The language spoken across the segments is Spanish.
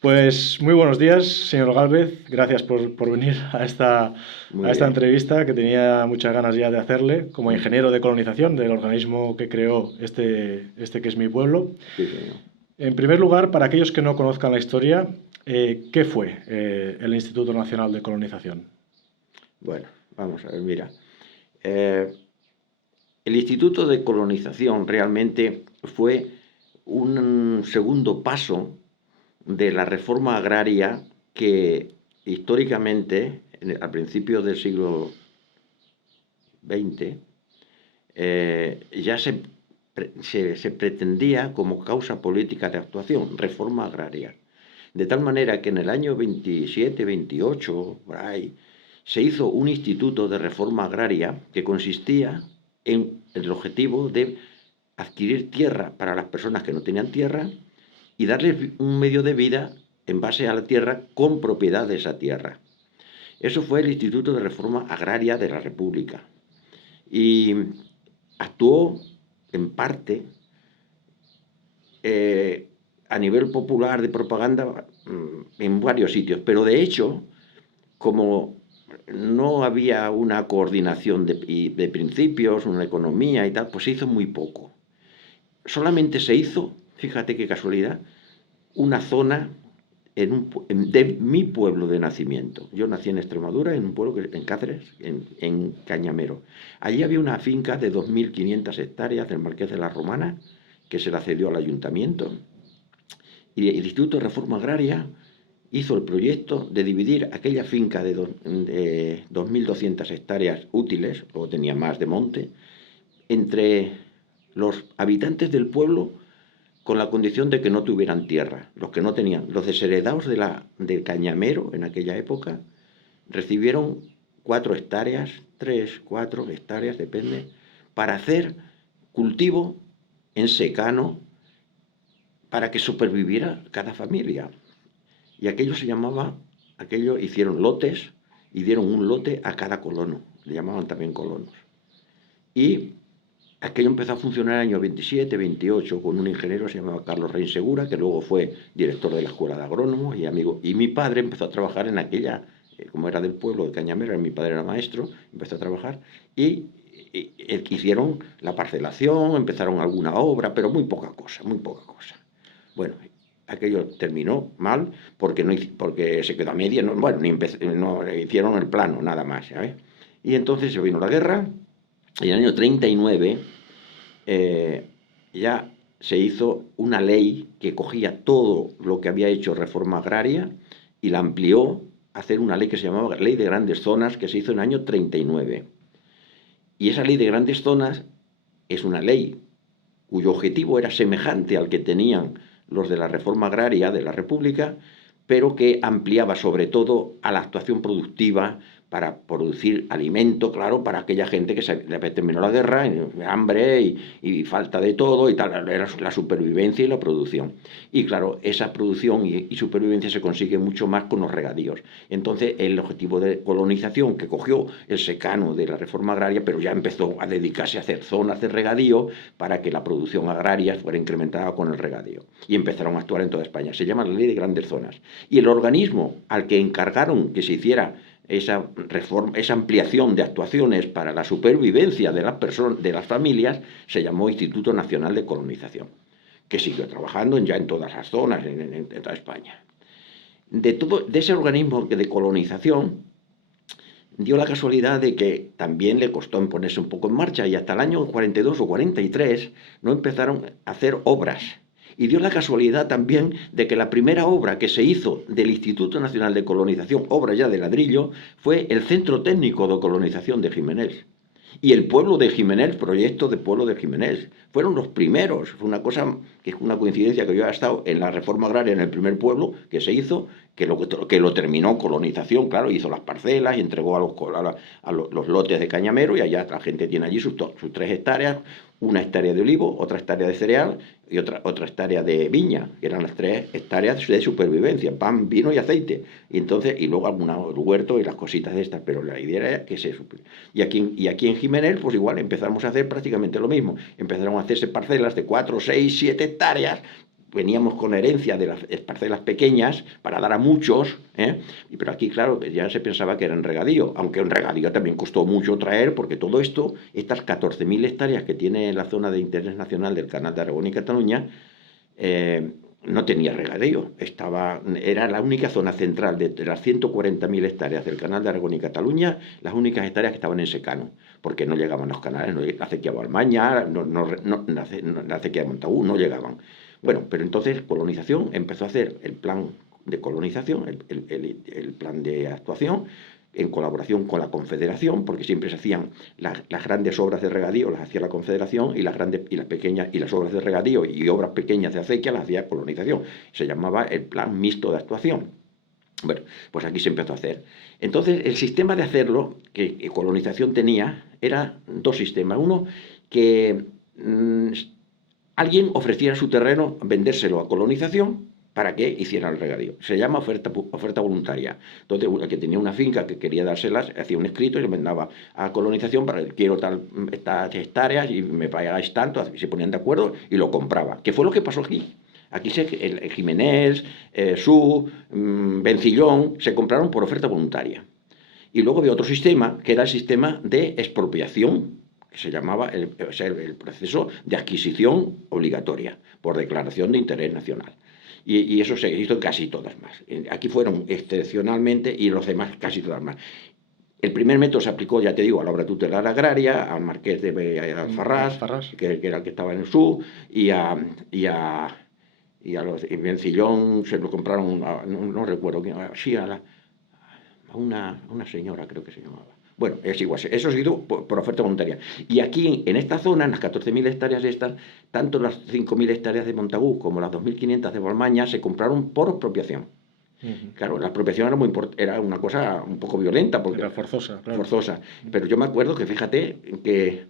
Pues muy buenos días, señor Gálvez. Gracias por venir a Muy esta bien. entrevista que tenía muchas ganas ya de hacerle como Mm. ingeniero de colonización del organismo que creó este que es mi pueblo. Sí, señor. En primer lugar, para aquellos que no conozcan la historia, ¿qué fue el Instituto Nacional de Colonización? Bueno, vamos a ver, mira. eh, el Instituto de Colonización realmente fue un segundo paso de la reforma agraria que históricamente, al principio del siglo XX, ya se pretendía como causa política de actuación, reforma agraria. De tal manera que en el año 27, 28, por ahí, se hizo un instituto de reforma agraria que consistía en el objetivo de adquirir tierra para las personas que no tenían tierra y darles un medio de vida en base a la tierra con propiedad de esa tierra. Eso fue el Instituto de Reforma Agraria de la República. Y actuó en parte a nivel popular de propaganda en varios sitios, pero de hecho, como no había una coordinación de principios, una economía y tal, pues se hizo muy poco. Solamente se hizo, fíjate qué casualidad, una zona de mi pueblo de nacimiento. Yo nací en Extremadura, en un pueblo, en Cáceres, en Cañamero. Allí había una finca de 2.500 hectáreas del Marqués de la Romana, que se la cedió al ayuntamiento, y el Instituto de Reforma Agraria hizo el proyecto de dividir aquella finca de 2.200 hectáreas útiles, luego tenía más de monte, entre los habitantes del pueblo con la condición de que no tuvieran tierra. Los que no tenían, los desheredados del Cañamero en aquella época, recibieron 4 hectáreas, 3, 4 hectáreas, depende, para hacer cultivo en secano para que superviviera cada familia. Y aquello se llamaba, aquello hicieron lotes y dieron un lote a cada colono, le llamaban también colonos. Y aquello empezó a funcionar en el año 27, 28 con un ingeniero que se llamaba Carlos Rein Segura, que luego fue director de la Escuela de Agrónomos y amigo. Y mi padre empezó a trabajar en aquella, como era del pueblo de Cañamera, mi padre era maestro, empezó a trabajar y hicieron la parcelación, empezaron alguna obra, pero muy poca cosa, muy poca cosa. Bueno, aquello terminó mal porque se quedó a media, no, bueno, no hicieron el plano, nada más, ¿sabes? Y entonces se vino la guerra y en el año 39 ya se hizo una ley que cogía todo lo que había hecho reforma agraria y la amplió a hacer una ley que se llamaba Ley de Grandes Zonas, que se hizo en el año 39. Y esa ley de grandes zonas es una ley cuyo objetivo era semejante al que tenían los de la reforma agraria de la República, pero que ampliaba sobre todo a la actuación productiva para producir alimento, claro, para aquella gente que terminó la guerra, hambre y falta de todo y tal, era la supervivencia y la producción. Y claro, esa producción y supervivencia se consigue mucho más con los regadíos. Entonces, el objetivo de colonización que cogió el secano de la reforma agraria, pero ya empezó a dedicarse a hacer zonas de regadío para que la producción agraria fuera incrementada con el regadío. Y empezaron a actuar en toda España. Se llama la Ley de Grandes Zonas. Y el organismo al que encargaron que se hiciera esa reforma, esa ampliación de actuaciones para la supervivencia de las personas, de las familias, se llamó Instituto Nacional de Colonización, que siguió trabajando ya en todas las zonas, en toda España. De ese organismo de colonización dio la casualidad de que también le costó en ponerse un poco en marcha y hasta el año 42 o 43 no empezaron a hacer obras. Y dio la casualidad también de que la primera obra que se hizo del Instituto Nacional de Colonización, obra ya de ladrillo, fue el Centro Técnico de Colonización de Jiménez. Y el pueblo de Jiménez, proyecto de pueblo de Jiménez, fueron los primeros. Fue una cosa que es una coincidencia que yo he estado en la reforma agraria en el primer pueblo que se hizo, que lo terminó colonización, claro, hizo las parcelas y entregó los lotes de cañamero y allá la gente tiene allí sus 3 hectáreas, una hectárea de olivo, otra hectárea de cereal y otra hectárea de viña, que eran las 3 hectáreas de supervivencia, pan, vino y aceite. Y luego algunos huertos y las cositas de estas, pero la idea era que se y aquí en Jiménez, pues igual empezamos a hacer prácticamente lo mismo. Empezaron a hacerse parcelas de 4, 6, 7 hectáreas veníamos con herencia de las parcelas pequeñas para dar a muchos, pero aquí, claro, ya se pensaba que era en regadío, aunque en regadío también costó mucho traer, porque todo esto, estas 14.000 hectáreas que tiene la zona de interés nacional del Canal de Aragón y Cataluña, no tenía regadío, era la única zona central de las 140.000 hectáreas del Canal de Aragón y Cataluña, las únicas hectáreas que estaban en secano, porque no llegaban los canales, la acequia de Balmaña, la acequia de Montagut, no llegaban. Bueno, pero entonces colonización empezó a hacer el plan de colonización, el plan de actuación, en colaboración con la Confederación, porque siempre se hacían las grandes obras de regadío, las hacía la Confederación, y las grandes y las pequeñas, y las obras de regadío y obras pequeñas de acequia las hacía colonización. Se llamaba el plan mixto de actuación. Bueno, pues aquí se empezó a hacer. Entonces, el sistema de hacerlo, que colonización tenía, era dos sistemas. Uno, que alguien ofreciera su terreno, vendérselo a colonización, para que hicieran el regadío. Se llama oferta voluntaria. Entonces, el que tenía una finca que quería dárselas, hacía un escrito y le mandaba a colonización para que quiero estas hectáreas y me pagáis tanto, se ponían de acuerdo y lo compraba. ¿Qué fue lo que pasó aquí? Aquí el Jiménez, Vencillón, se compraron por oferta voluntaria. Y luego había otro sistema, que era el sistema de expropiación, que se llamaba el proceso de adquisición obligatoria, por declaración de interés nacional. Y eso se hizo en casi todas más. Aquí fueron excepcionalmente y los demás casi todas más. El primer método se aplicó, ya te digo, a la obra tutelar agraria, al marqués de Alfarrás, que era el que estaba en el sur, y a los Vencillón se lo compraron, no recuerdo quién, sí, a una señora, creo que se llamaba. Bueno, es igual, eso ha sido por oferta voluntaria. Y aquí, en esta zona, en las 14.000 hectáreas estas, tanto las 5.000 hectáreas de Montagut como las 2.500 de Balmaña se compraron por expropiación. Claro, la expropiación era una cosa un poco violenta. Porque era forzosa, claro. Forzosa. Pero yo me acuerdo que, fíjate, que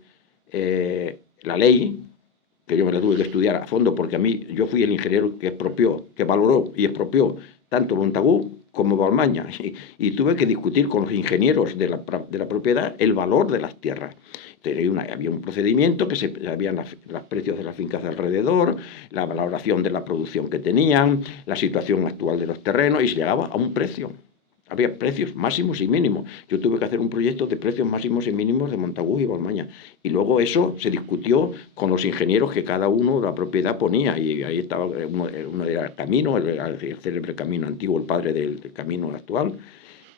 la ley, que yo me la tuve que estudiar a fondo, porque yo fui el ingeniero que valoró y expropió tanto Montagut como Balmaña, y tuve que discutir con los ingenieros de la propiedad el valor de las tierras. Entonces, había un procedimiento que habían los precios de las fincas de alrededor, la valoración de la producción que tenían, la situación actual de los terrenos, y se llegaba a un precio. Había precios máximos y mínimos. Yo tuve que hacer un proyecto de precios máximos y mínimos de Montagut y Balmaña. Y luego eso se discutió con los ingenieros que cada uno de la propiedad ponía. Y ahí estaba, uno era el camino, el célebre camino antiguo, el padre del camino actual.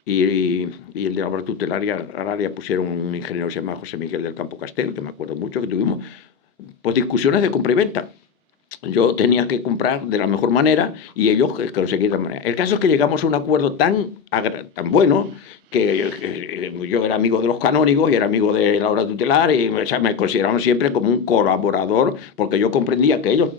Y el de la obra tutelaria agraria pusieron un ingeniero que se llama José Miguel del Campo Castel, que me acuerdo mucho, que tuvimos pues discusiones de compra y venta. Yo tenía que comprar de la mejor manera y ellos conseguir de la manera. El caso es que llegamos a un acuerdo tan bueno que yo era amigo de los canónigos y era amigo de la obra tutelar y me consideraban siempre como un colaborador, porque yo comprendía que ellos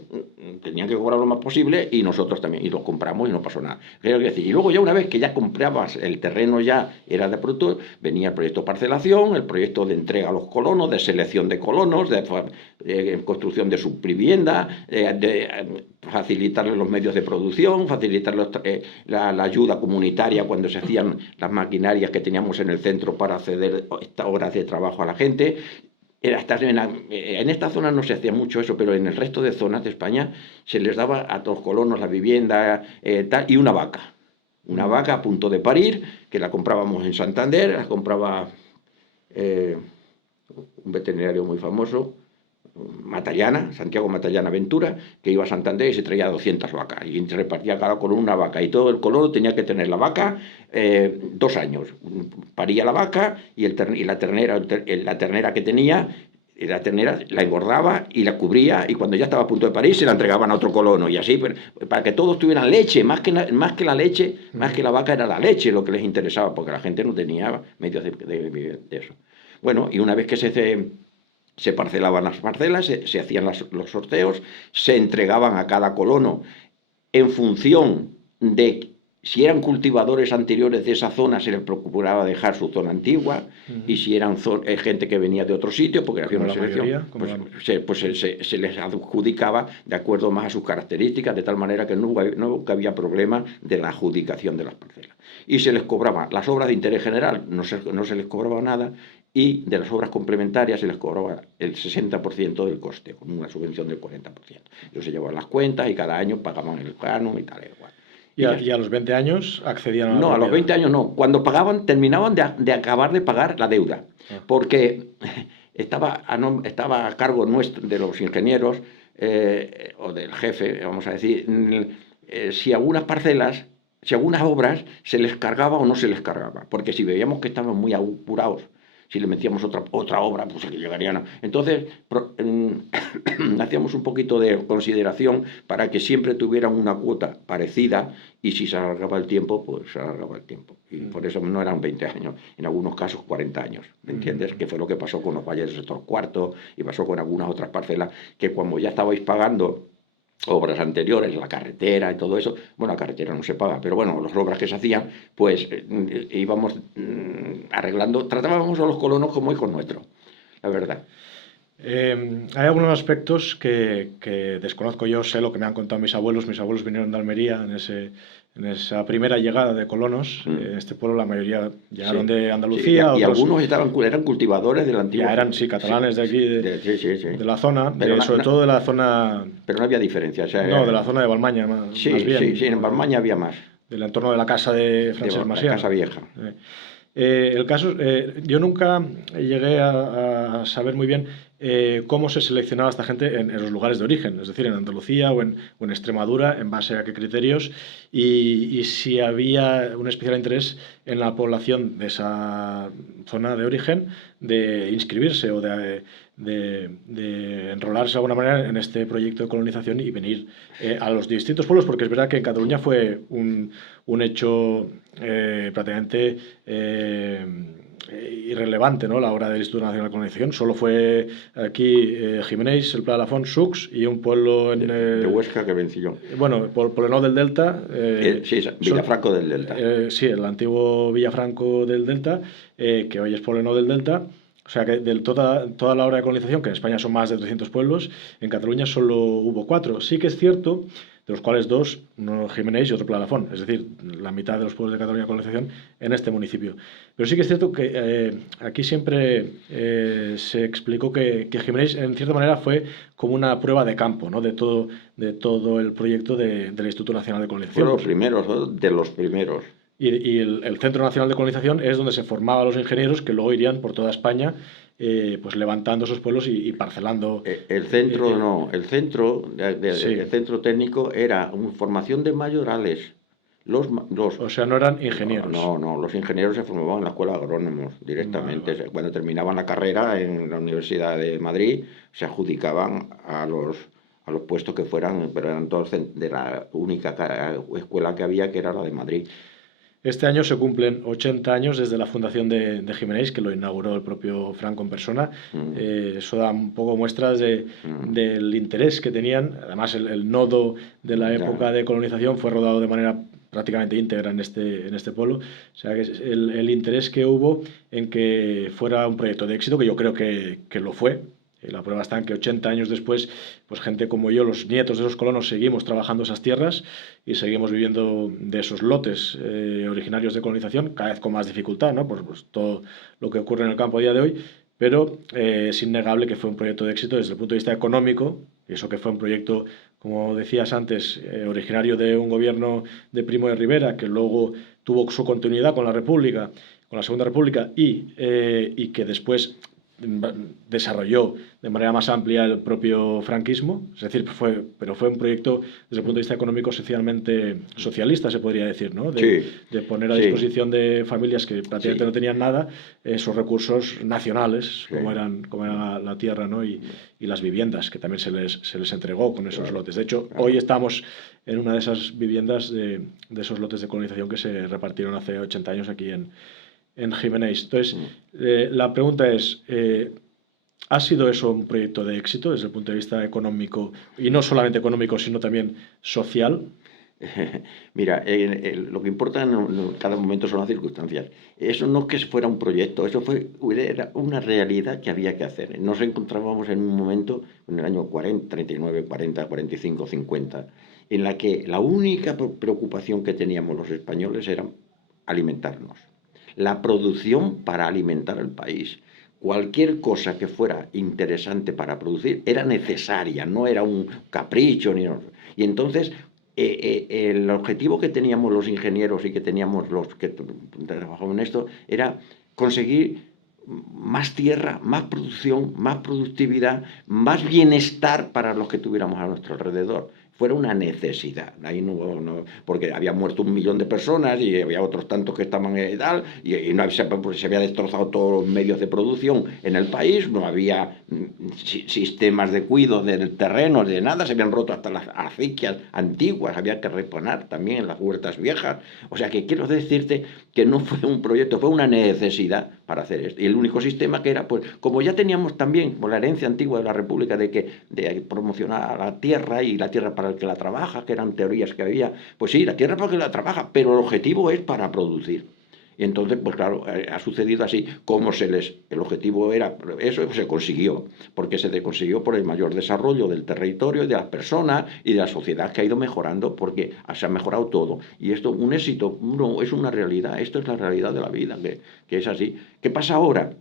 tenían que cobrar lo más posible y nosotros también, y lo compramos y no pasó nada. Y luego ya una vez que ya comprabas el terreno, ya era de producto, venía el proyecto de parcelación, el proyecto de entrega a los colonos, de selección de colonos, de construcción de subvivienda, de facilitarles los medios de producción, facilitarles la ayuda comunitaria cuando se hacían las maquinarias que teníamos en el centro para ceder estas horas de trabajo a la gente. En esta zona no se hacía mucho eso, pero en el resto de zonas de España se les daba a los colonos la vivienda y una vaca. Una vaca a punto de parir, que la comprábamos en Santander, la compraba un veterinario muy famoso, Santiago Matallana Ventura, que iba a Santander y se traía 200 vacas y repartía cada colono una vaca, y todo el colono tenía que tener la vaca 2 años. Paría la vaca y la ternera que tenía, la ternera la engordaba y la cubría, y cuando ya estaba a punto de parir se la entregaban a otro colono, y así para que todos tuvieran leche, más que la leche, más que la vaca era la leche lo que les interesaba, porque la gente no tenía medios de eso. Bueno, y una vez que se parcelaban las parcelas, se hacían los sorteos, se entregaban a cada colono en función de si eran cultivadores anteriores de esa zona, se les procuraba dejar su zona antigua, y si eran gente que venía de otro sitio, porque había una selección, se les adjudicaba de acuerdo más a sus características, de tal manera que nunca había problema de la adjudicación de las parcelas. Y se les cobraba las obras de interés general, no se les cobraba nada, y de las obras complementarias se les cobraba el 60% del coste, con una subvención del 40%. Ellos se llevaban las cuentas y cada año pagaban el canon y tal y igual. Y a los 20 años accedían a la No, a los propiedad. 20 años no. Cuando pagaban, terminaban de acabar de pagar la deuda. Ah. Porque estaba a cargo nuestro, de los ingenieros, o del jefe, vamos a decir, si algunas parcelas, si algunas obras se les cargaba o no se les cargaba. Porque si veíamos que estaban muy apurados, si le metíamos otra obra, pues que llegarían a... Entonces, hacíamos un poquito de consideración para que siempre tuvieran una cuota parecida, y si se alargaba el tiempo, pues se alargaba el tiempo. Y por eso no eran 20 años, en algunos casos 40 años, ¿me entiendes? Que fue lo que pasó con los valles del sector cuarto y pasó con algunas otras parcelas, que cuando ya estabais pagando obras anteriores, la carretera y todo eso, bueno, la carretera no se paga, pero bueno, las obras que se hacían, pues íbamos arreglando, tratábamos a los colonos como hijos nuestros, la verdad. Hay algunos aspectos que desconozco. Yo sé lo que me han contado mis abuelos. Mis abuelos vinieron de Almería en esa primera llegada de colonos. En este pueblo la mayoría llegaron Sí, de sí, Andalucía, y otros algunos eran cultivadores del antiguo... ya eran, sí, catalanes de aquí, Sí, sí, sí. de la zona, Pero, sobre todo de la zona, pero no había diferencia. O sea, no, de la zona de Balmaña, más sí, sí, bien, sí, en ¿no? Balmaña había más, Del entorno de la casa de de Francesc la Macià. Casa Vieja. El caso, yo nunca llegué a saber muy bien cómo se seleccionaba esta gente en los lugares de origen, es decir, en Andalucía o en Extremadura, en base a qué criterios, y si había un especial interés en la población de esa zona de origen de inscribirse o de enrolarse de alguna manera en este proyecto de colonización y venir a los distintos pueblos, porque es verdad que en Cataluña fue un hecho prácticamente irrelevante, ¿no? La obra del Instituto Nacional de Colonización. Solo fue aquí Gimenells, el Pla de la Font, Sux y un pueblo en... De Huesca que venció. bueno, Poblenou del Delta. Sí, Villafranco del Delta. Sí, el antiguo Villafranco del Delta, que hoy es Poblenou del Delta. O sea que de toda la obra de colonización, que en España son más de 300 pueblos, en Cataluña solo hubo 4. Sí que es cierto, de los cuales 2, uno Gimenells y otro Pla de la Font, es decir, la mitad de los pueblos de Cataluña de colonización en este municipio. Pero sí que es cierto que aquí siempre se explicó que Gimenells, en cierta manera, fue como una prueba de campo, ¿no? de todo el proyecto del Instituto Nacional de Colonización. Fueron los primeros, ¿no? De los primeros. Y el Centro Nacional de Colonización es donde se formaban los ingenieros que luego irían por toda España pues levantando esos pueblos y parcelando. El centro no, el centro, Sí. el centro técnico era una formación de mayorales. O sea, no eran ingenieros. No, los ingenieros se formaban en la escuela de agrónomos directamente. Vale. Cuando terminaban la carrera en la Universidad de Madrid, se adjudicaban a los puestos que fueran, pero eran todos de la única escuela que había, que era la de Madrid. Este año se cumplen 80 años desde la fundación de Gimenells, que lo inauguró el propio Franco en persona. Eso da un poco muestras del interés que tenían. Además, el nodo de la época de colonización fue rodado de manera prácticamente íntegra en este pueblo. O sea, que el interés que hubo en que fuera un proyecto de éxito, que yo creo que lo fue. La prueba está en que 80 años después, pues gente como yo, los nietos de esos colonos, seguimos trabajando esas tierras y seguimos viviendo de esos lotes originarios de colonización, cada vez con más dificultad, ¿no? Por pues, todo lo que ocurre en el campo a día de hoy, pero es innegable que fue un proyecto de éxito desde el punto de vista económico, y eso que fue un proyecto, como decías antes, originario de un gobierno de Primo de Rivera, que luego tuvo su continuidad con la República, con la Segunda República, y que después desarrolló de manera más amplia el propio franquismo, es decir, pero fue un proyecto desde el punto de vista económico socialmente socialista, se podría decir, ¿no? De poner a disposición de familias que prácticamente no tenían nada esos recursos nacionales, como era la tierra, ¿no? Y las viviendas, que también se les entregó con esos lotes. De hecho, hoy estamos en una de esas viviendas de esos lotes de colonización que se repartieron hace 80 años aquí en Gimenells. Entonces, la pregunta es, ¿ha sido eso un proyecto de éxito desde el punto de vista económico, y no solamente económico, sino también social? Mira, lo que importa en cada momento son las circunstancias. Eso no es que fuera un proyecto, era una realidad que había que hacer. Nos encontrábamos en un momento, en el año 40, 39, 40, 45, 50, en la que la única preocupación que teníamos los españoles era alimentarnos. La producción para alimentar al país. cualquier cosa que fuera interesante para producir era necesaria, no era un capricho. Y entonces el objetivo que teníamos los ingenieros y que teníamos los que trabajaban en esto era conseguir más tierra, más producción, más productividad, más bienestar para los que tuviéramos a nuestro alrededor. Fuera una necesidad. Ahí porque había muerto 1 millón de personas y había otros tantos que estaban tal, y no se había destrozado todos los medios de producción en el país, no había sistemas de cuidado del terreno, de nada, se habían roto hasta las acequias antiguas, había que reponer también en las huertas viejas. O sea que quiero decirte que no fue un proyecto, fue una necesidad para hacer esto. Y el único sistema que era, pues, como ya teníamos también por la herencia antigua de la República de promocionar la tierra y la tierra para el que la trabaja, que eran teorías que había, pues sí, la tierra para el que la trabaja, pero el objetivo es para producir. Y entonces, pues claro, ha sucedido así, como el objetivo era, eso se consiguió, porque se consiguió por el mayor desarrollo del territorio, de las personas y de la sociedad que ha ido mejorando, porque se ha mejorado todo. Y esto, un éxito, es una realidad, esto es la realidad de la vida, que es así. ¿Qué pasa ahora?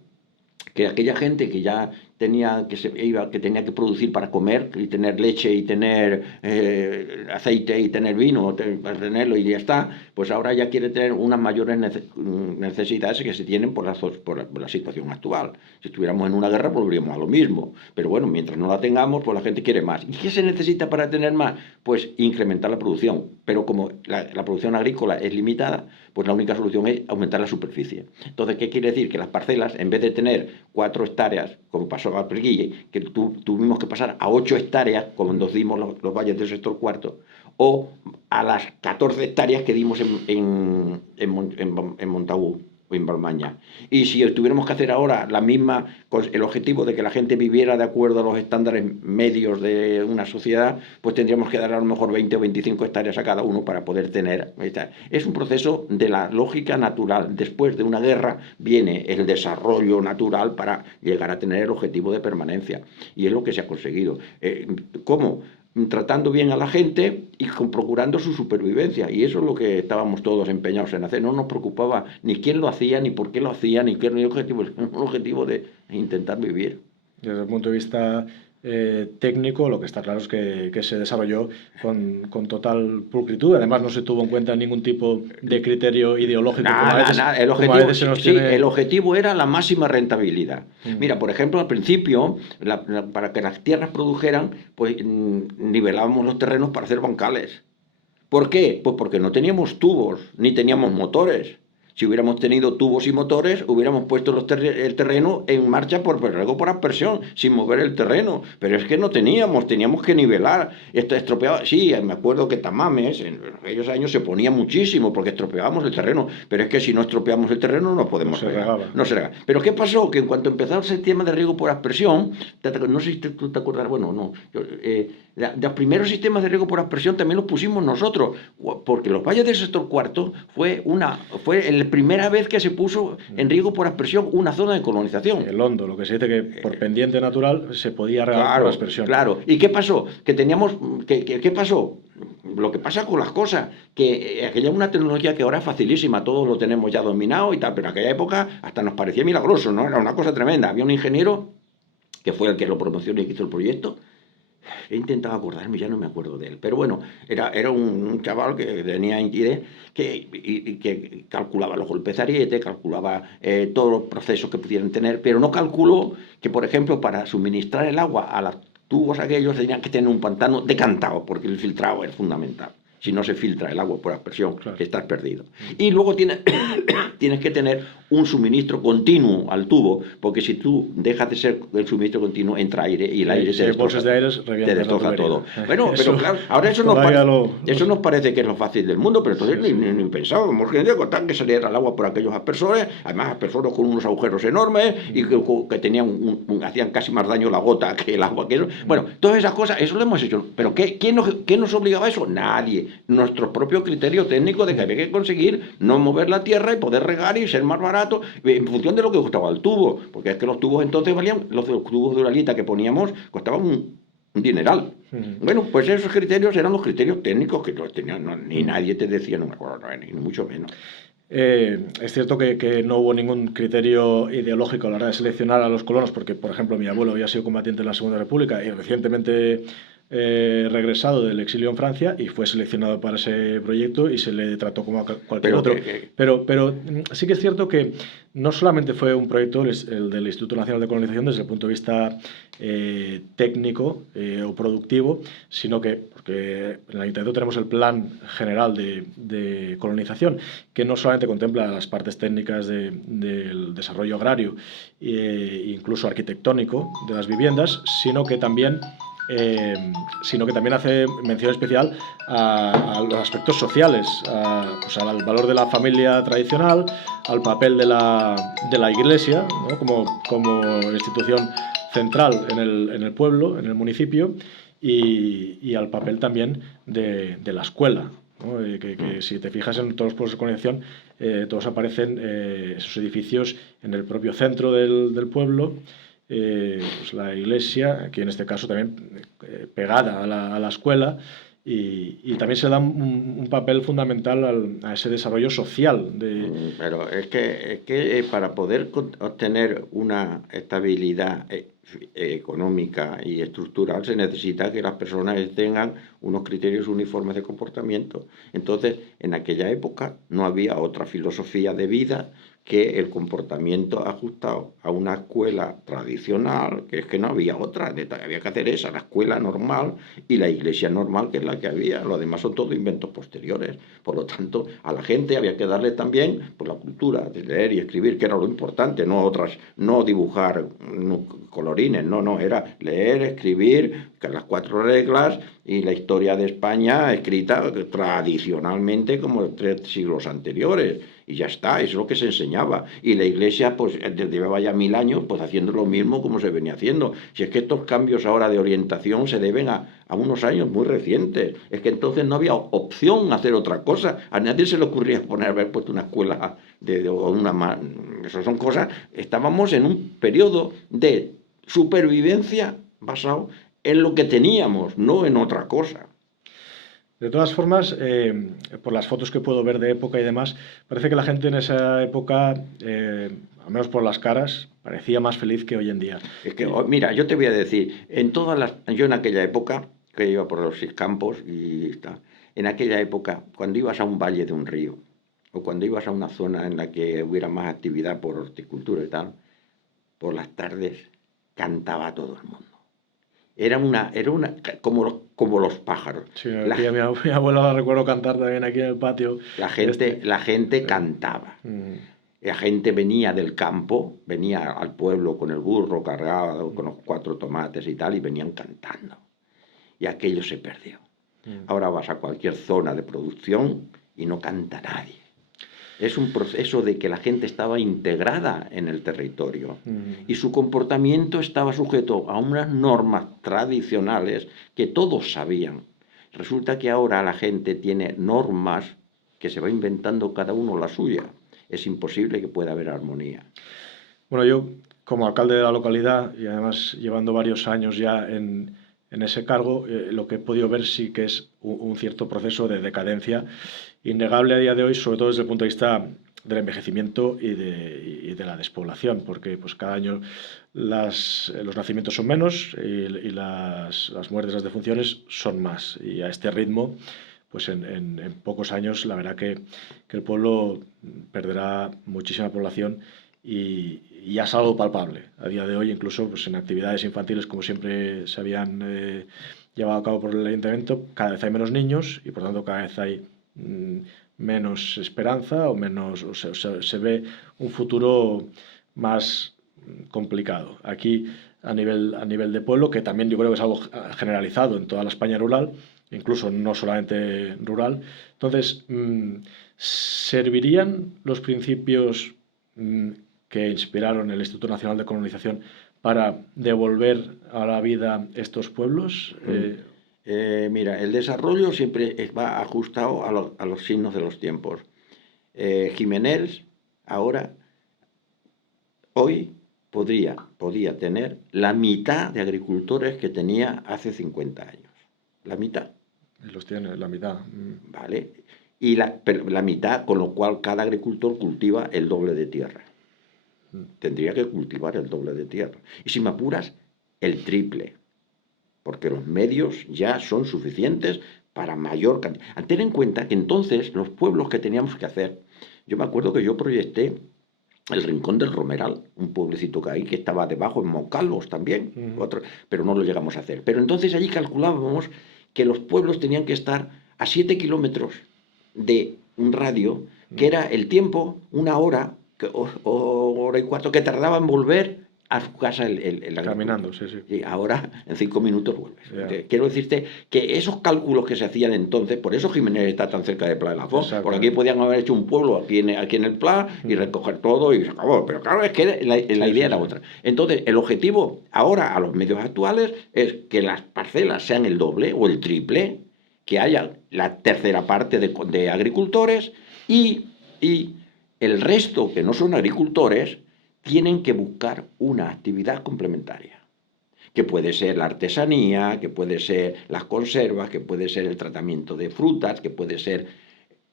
Que aquella gente que ya tenía que tenía que producir para comer y tener leche y tener aceite y tener vino, para tenerlo y ya está, pues ahora ya quiere tener unas mayores necesidades que se tienen por la situación actual. Si estuviéramos en una guerra volveríamos a lo mismo, pero bueno, mientras no la tengamos, pues la gente quiere más. ¿Y qué se necesita para tener más? Pues incrementar la producción, pero como la producción agrícola es limitada, pues la única solución es aumentar la superficie. Entonces, ¿qué quiere decir? Que las parcelas, en vez de tener 4 hectáreas, como pasó a Perguille, que tuvimos que pasar a 8 hectáreas, cuando dimos los valles del sector cuarto, o a las 14 hectáreas que dimos en Montagut o en Balmaña. Y si tuviéramos que hacer ahora la misma, con el objetivo de que la gente viviera de acuerdo a los estándares medios de una sociedad, pues tendríamos que dar a lo mejor 20 o 25 hectáreas a cada uno para poder tener. Es un proceso de la lógica natural. Después de una guerra viene el desarrollo natural para llegar a tener el objetivo de permanencia. Y es lo que se ha conseguido. ¿Cómo? Tratando bien a la gente y procurando su supervivencia. Y eso es lo que estábamos todos empeñados en hacer. No nos preocupaba ni quién lo hacía, ni por qué lo hacía, ni qué era el objetivo. Un objetivo de intentar vivir. Desde el punto de vista técnico, lo que está claro es que se desarrolló con total pulcritud. Además, no se tuvo en cuenta ningún tipo de criterio ideológico. Nada. El objetivo era la máxima rentabilidad. Mira, por ejemplo, al principio, para que las tierras produjeran, pues nivelábamos los terrenos para hacer bancales. ¿Por qué? Pues porque no teníamos tubos, ni teníamos motores. Si hubiéramos tenido tubos y motores, hubiéramos puesto el terreno en marcha por aspersión, sin mover el terreno. Pero es que no teníamos que nivelar. Esto estropeaba. Sí, me acuerdo que Tamames, en aquellos años se ponía muchísimo porque estropeábamos el terreno. Pero es que si no estropeamos el terreno no podemos regar. No se regaba. Pero ¿qué pasó? Que en cuanto empezó el sistema de riego por aspersión, no sé si tú te acuerdas, bueno, no. Los primeros sistemas de riego por aspersión también los pusimos nosotros, porque los valles del sector cuarto fue la primera vez que se puso en riego por aspersión una zona de colonización. El hondo, lo que se dice que por pendiente natural se podía regar por aspersión. Claro. ¿Y qué pasó? ¿Qué pasó? Lo que pasa con las cosas, que aquella es una tecnología que ahora es facilísima, todos lo tenemos ya dominado y tal, pero en aquella época hasta nos parecía milagroso, ¿no? Era una cosa tremenda. Había un ingeniero que fue el que lo promocionó y que hizo el proyecto. He intentado acordarme, ya no me acuerdo de él. Pero bueno, era un chaval que tenía idea que calculaba los golpes de ariete, calculaba todos los procesos que pudieran tener, pero no calculó que, por ejemplo, para suministrar el agua a los tubos aquellos tenían que tener un pantano decantado, porque el filtrado es fundamental. Si no se filtra el agua por aspersión, claro, estás perdido. Y luego tienes que tener un suministro continuo al tubo, porque si tú dejas de ser el suministro continuo, entra aire y el aire te destroza todo. Bueno, pero claro, ahora eso nos parece que es lo fácil del mundo, pero entonces ni pensábamos que saliera el agua por aquellos aspersores, además aspersores con unos agujeros enormes y que tenían hacían casi más daño la gota que el agua. Bueno, todas esas cosas, eso lo hemos hecho. ¿Pero quién nos obligaba a eso? Nadie. Nuestro propio criterio técnico de que había que conseguir no mover la tierra y poder regar y ser más barato en función de lo que costaba el tubo, porque es que los tubos entonces valían, los tubos de Uralita que poníamos costaban un dineral. Bueno, pues esos criterios eran los criterios técnicos que no tenían, ni nadie te decía, no me acuerdo, ni mucho menos. Es cierto que no hubo ningún criterio ideológico a la hora de seleccionar a los colonos, porque, por ejemplo, mi abuelo había sido combatiente en la Segunda República y recientemente regresado del exilio en Francia y fue seleccionado para ese proyecto y se le trató como a cualquier Pero otro. que, Pero sí que es cierto que no solamente fue un proyecto el del Instituto Nacional de Colonización desde el punto de vista técnico o productivo, sino que, porque en el Ayuntamiento tenemos el Plan General de Colonización, que no solamente contempla las partes técnicas del desarrollo agrario e incluso arquitectónico de las viviendas, sino que también hace mención especial a los aspectos sociales, pues al valor de la familia tradicional, al papel de la iglesia, ¿no? como institución central en el pueblo, en el municipio, y al papel también de la escuela, ¿no? Que si te fijas en todos los pueblos de colonización, todos aparecen esos edificios en el propio centro del pueblo, pues la iglesia, aquí en este caso también pegada a la escuela, y también se da un papel fundamental a ese desarrollo social. Pero es que para poder obtener una estabilidad económica y estructural se necesita que las personas tengan unos criterios uniformes de comportamiento. Entonces, en aquella época no había otra filosofía de vida que el comportamiento ajustado a una escuela tradicional, que es que no había otra, había que hacer esa, la escuela normal y la iglesia normal, que es la que había. Lo demás son todos inventos posteriores. Por lo tanto, a la gente había que darle también pues, la cultura de leer y escribir, que era lo importante, no otras, no dibujar colorines, no, era leer, escribir, las 4 reglas y la historia de España escrita tradicionalmente como los 3 siglos anteriores. Y ya está, eso es lo que se enseñaba. Y la iglesia, pues, llevaba ya 1000 años, pues, haciendo lo mismo como se venía haciendo. Si es que estos cambios ahora de orientación se deben a unos años muy recientes. Es que entonces no había opción a hacer otra cosa. A nadie se le ocurría haber puesto una escuela o una... Eso son cosas... Estábamos en un periodo de supervivencia basado en lo que teníamos, no en otra cosa. De todas formas, por las fotos que puedo ver de época y demás, parece que la gente en esa época, al menos por las caras, parecía más feliz que hoy en día. Es que, mira, yo te voy a decir, yo en aquella época, que iba por los campos y está, en aquella época, cuando ibas a un valle de un río, o cuando ibas a una zona en la que hubiera más actividad por horticultura y tal, por las tardes cantaba todo el mundo. Era una como los pájaros. Sí, La, aquí a mi abuela la recuerdo cantar también aquí en el patio. la gente cantaba. Mm, La gente venía del campo, venía al pueblo con el burro cargado, con los 4 tomates y tal, y venían cantando. Y aquello se perdió. Ahora vas a cualquier zona de producción y no canta nadie. Es un proceso de que la gente estaba integrada en el territorio y su comportamiento estaba sujeto a unas normas tradicionales que todos sabían. Resulta que ahora la gente tiene normas que se va inventando cada uno la suya. Es imposible que pueda haber armonía. Bueno, yo como alcalde de la localidad y además llevando varios años ya en ese cargo, lo que he podido ver sí que es un cierto proceso de decadencia innegable a día de hoy, sobre todo desde el punto de vista del envejecimiento y de la despoblación, porque pues cada año los nacimientos son menos y las muertes, las defunciones son más. Y a este ritmo, pues en pocos años, la verdad que el pueblo perderá muchísima población y ya es algo palpable. A día de hoy, incluso pues, en actividades infantiles, como siempre se habían llevado a cabo por el ayuntamiento, cada vez hay menos niños y por tanto cada vez hay menos esperanza o menos se ve un futuro más complicado. Aquí a nivel de pueblo, que también yo creo que es algo generalizado en toda la España rural, incluso no solamente rural. Entonces, ¿servirían los principios que inspiraron el Instituto Nacional de Colonización para devolver a la vida estos pueblos? Mira, el desarrollo siempre va ajustado a los signos de los tiempos. Jiménez ahora, hoy, podía tener la mitad de agricultores que tenía hace 50 años. La mitad. Los tiene la mitad. ¿Vale? y pero la mitad, con lo cual cada agricultor cultiva el doble de tierra. Tendría que cultivar el doble de tierra. Y si me apuras, el triple, porque los medios ya son suficientes para mayor cantidad. Ten en cuenta que entonces los pueblos que teníamos que hacer, yo me acuerdo que yo proyecté el Rincón del Romeral, un pueblecito que hay que estaba debajo en Moncalos también, pero no lo llegamos a hacer. Pero entonces allí calculábamos que los pueblos tenían que estar a 7 kilómetros de un radio, que era el tiempo, una hora o hora y cuarto, que tardaba en volver a su casa el Caminando, sí. Y ahora en 5 minutos vuelves. Yeah. Quiero decirte que esos cálculos que se hacían entonces, por eso Jiménez está tan cerca de Pla de la Font, porque aquí podían haber hecho un pueblo aquí en el Pla y recoger todo y se acabó. Pero claro, es que la idea era otra. Entonces, el objetivo ahora a los medios actuales es que las parcelas sean el doble o el triple, que haya la tercera parte de agricultores y el resto que no son agricultores tienen que buscar una actividad complementaria, que puede ser la artesanía, que puede ser las conservas, que puede ser el tratamiento de frutas, que puede ser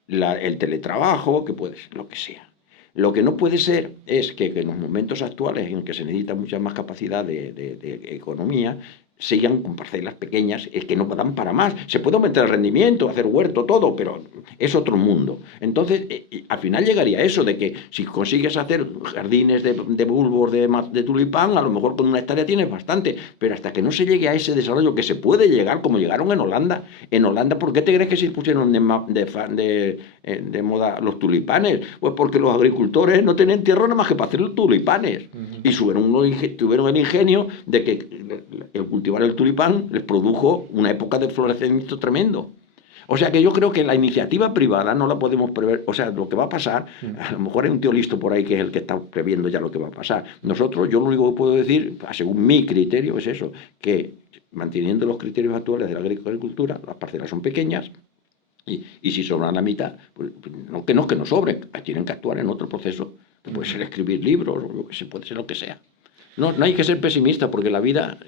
el teletrabajo, que puede ser lo que sea. Lo que no puede ser es que en los momentos actuales en que se necesita mucha más capacidad de economía, sigan con parcelas pequeñas, es que no dan para más. Se puede aumentar el rendimiento, hacer huerto, todo, pero es otro mundo. Entonces, al final llegaría a eso, de que si consigues hacer jardines de bulbos de tulipán, a lo mejor con una hectárea tienes bastante, pero hasta que no se llegue a ese desarrollo que se puede llegar, como llegaron en Holanda. En Holanda, ¿por qué te crees que se pusieron de moda los tulipanes? Pues porque los agricultores no tenían tierra nada más que para hacer los tulipanes. Y tuvieron el ingenio de que el cultivar el tulipán les produjo una época de florecimiento tremendo. O sea que yo creo que la iniciativa privada no la podemos prever. O sea, lo que va a pasar, a lo mejor hay un tío listo por ahí que es el que está previendo ya lo que va a pasar. Nosotros, yo lo único que puedo decir, según mi criterio, es eso, que manteniendo los criterios actuales de la agricultura, las parcelas son pequeñas, y si sobran la mitad, pues no que no sobren, tienen que actuar en otro proceso, que puede ser escribir libros, o puede ser lo que sea. No hay que ser pesimista, porque la vida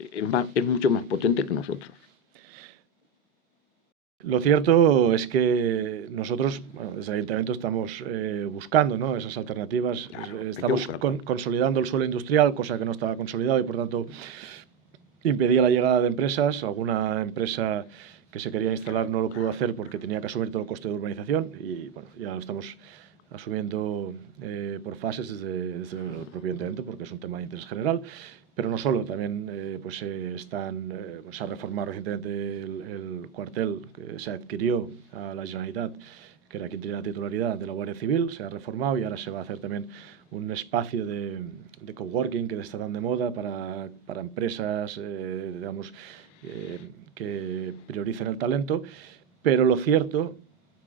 es mucho más potente que nosotros. Lo cierto es que nosotros, desde el Ayuntamiento estamos buscando, ¿no?, esas alternativas. Claro, estamos consolidando el suelo industrial, cosa que no estaba consolidado y por tanto impedía la llegada de empresas. Alguna empresa que se quería instalar no lo pudo hacer porque tenía que asumir todo el coste de urbanización y bueno, ya lo estamos asumiendo por fases desde el propio Ayuntamiento, porque es un tema de interés general. Pero no solo, también se ha reformado recientemente el cuartel que se adquirió a la Generalitat, que era quien tenía la titularidad de la Guardia Civil. Se ha reformado y ahora se va a hacer también un espacio de coworking que está tan de moda para empresas, que prioricen el talento. Pero lo cierto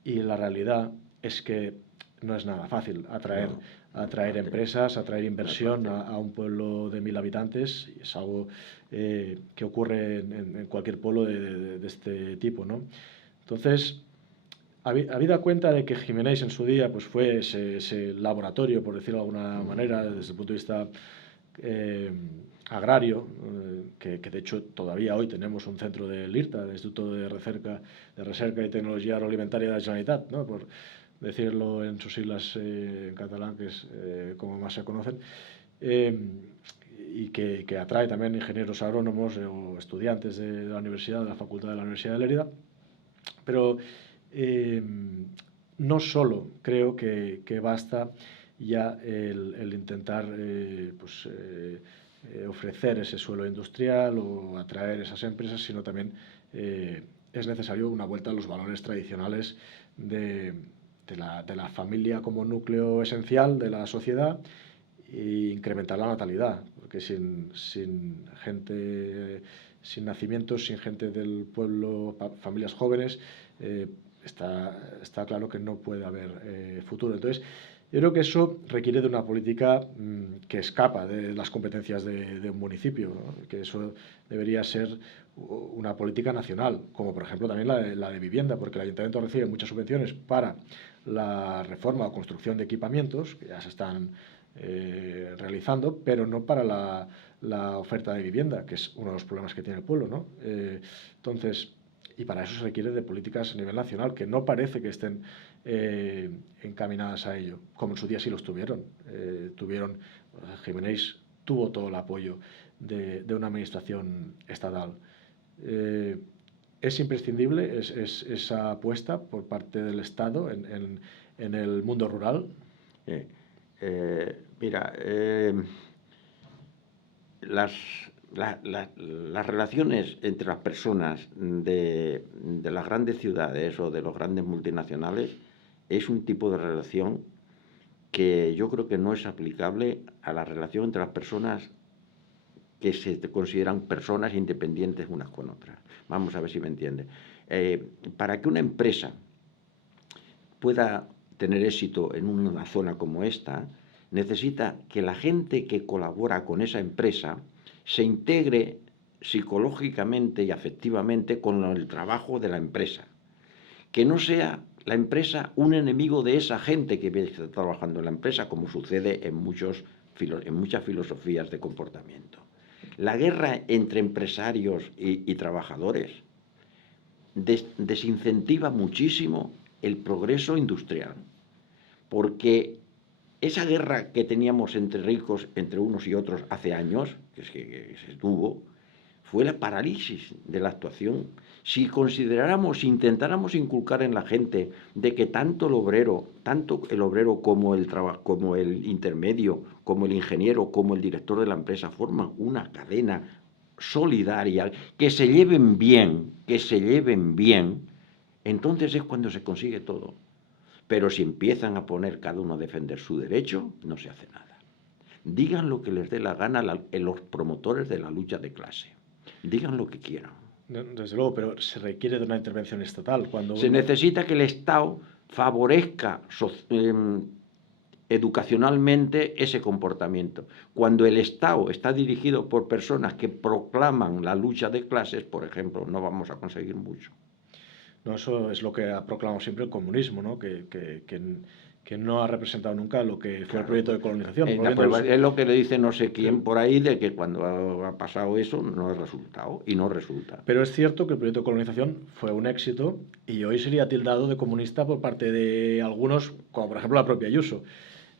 y la realidad es que no es nada fácil atraer empresas, atraer inversión a un pueblo de 1000 habitantes. Y es algo que ocurre en cualquier pueblo de este tipo, ¿no? Entonces, habida cuenta de que Giménez en su día pues fue ese laboratorio, por decirlo de alguna manera, desde el punto de vista agrario, que de hecho todavía hoy tenemos un centro del IRTA, del Instituto de Recerca y Tecnología Agroalimentaria de la Generalitat, ¿no?, por decirlo en sus siglas en catalán, que es como más se conocen, y que atrae también ingenieros agrónomos o estudiantes de la universidad, de la Facultad de la Universidad de Lérida. Pero no solo creo que basta ya el intentar ofrecer ese suelo industrial o atraer esas empresas, sino también es necesario una vuelta a los valores tradicionales de la familia como núcleo esencial de la sociedad, e incrementar la natalidad, porque sin gente, sin nacimientos, sin gente del pueblo, familias jóvenes, está claro que no puede haber futuro. Entonces, yo creo que eso requiere de una política que escapa de las competencias de un municipio, ¿no?, que eso debería ser una política nacional, como por ejemplo también la de vivienda, porque el Ayuntamiento recibe muchas subvenciones para la reforma o construcción de equipamientos, que ya se están realizando, pero no para la oferta de vivienda, que es uno de los problemas que tiene el pueblo, ¿no? Entonces, y para eso se requiere de políticas a nivel nacional, que no parece que estén encaminadas a ello, como en su día sí los tuvieron. Giménez tuvo todo el apoyo de una administración estatal. Es imprescindible esa apuesta por parte del Estado en el mundo rural. Mira, las relaciones entre las personas de las grandes ciudades o de los grandes multinacionales es un tipo de relación que yo creo que no es aplicable a la relación entre las personas que se consideran personas independientes unas con otras. Vamos a ver si me entiende. Para que una empresa pueda tener éxito en una zona como esta, necesita que la gente que colabora con esa empresa se integre psicológicamente y afectivamente con el trabajo de la empresa. Que no sea la empresa un enemigo de esa gente que está trabajando en la empresa, como sucede en muchas filosofías de comportamiento. La guerra entre empresarios y trabajadores desincentiva muchísimo el progreso industrial, porque esa guerra que teníamos entre ricos, entre unos y otros hace años, que se tuvo, fue la parálisis de la actuación. Si intentáramos inculcar en la gente de que tanto el obrero como el intermedio, como el ingeniero, como el director de la empresa forman una cadena solidaria, que se lleven bien, entonces es cuando se consigue todo. Pero si empiezan a poner cada uno a defender su derecho, no se hace nada. Digan lo que les dé la gana los promotores de la lucha de clase. Digan lo que quieran. Desde luego, pero se requiere de una intervención estatal. Se necesita que el Estado favorezca educacionalmente ese comportamiento. Cuando el Estado está dirigido por personas que proclaman la lucha de clases, por ejemplo, no vamos a conseguir mucho. No, eso es lo que ha proclamado siempre el comunismo, ¿no? Que no ha representado nunca lo que fue el proyecto de colonización. Es lo que le dice no sé quién por ahí, de que cuando ha pasado eso no es resultado, y no resulta. Pero es cierto que el proyecto de colonización fue un éxito y hoy sería tildado de comunista por parte de algunos, como por ejemplo la propia Ayuso,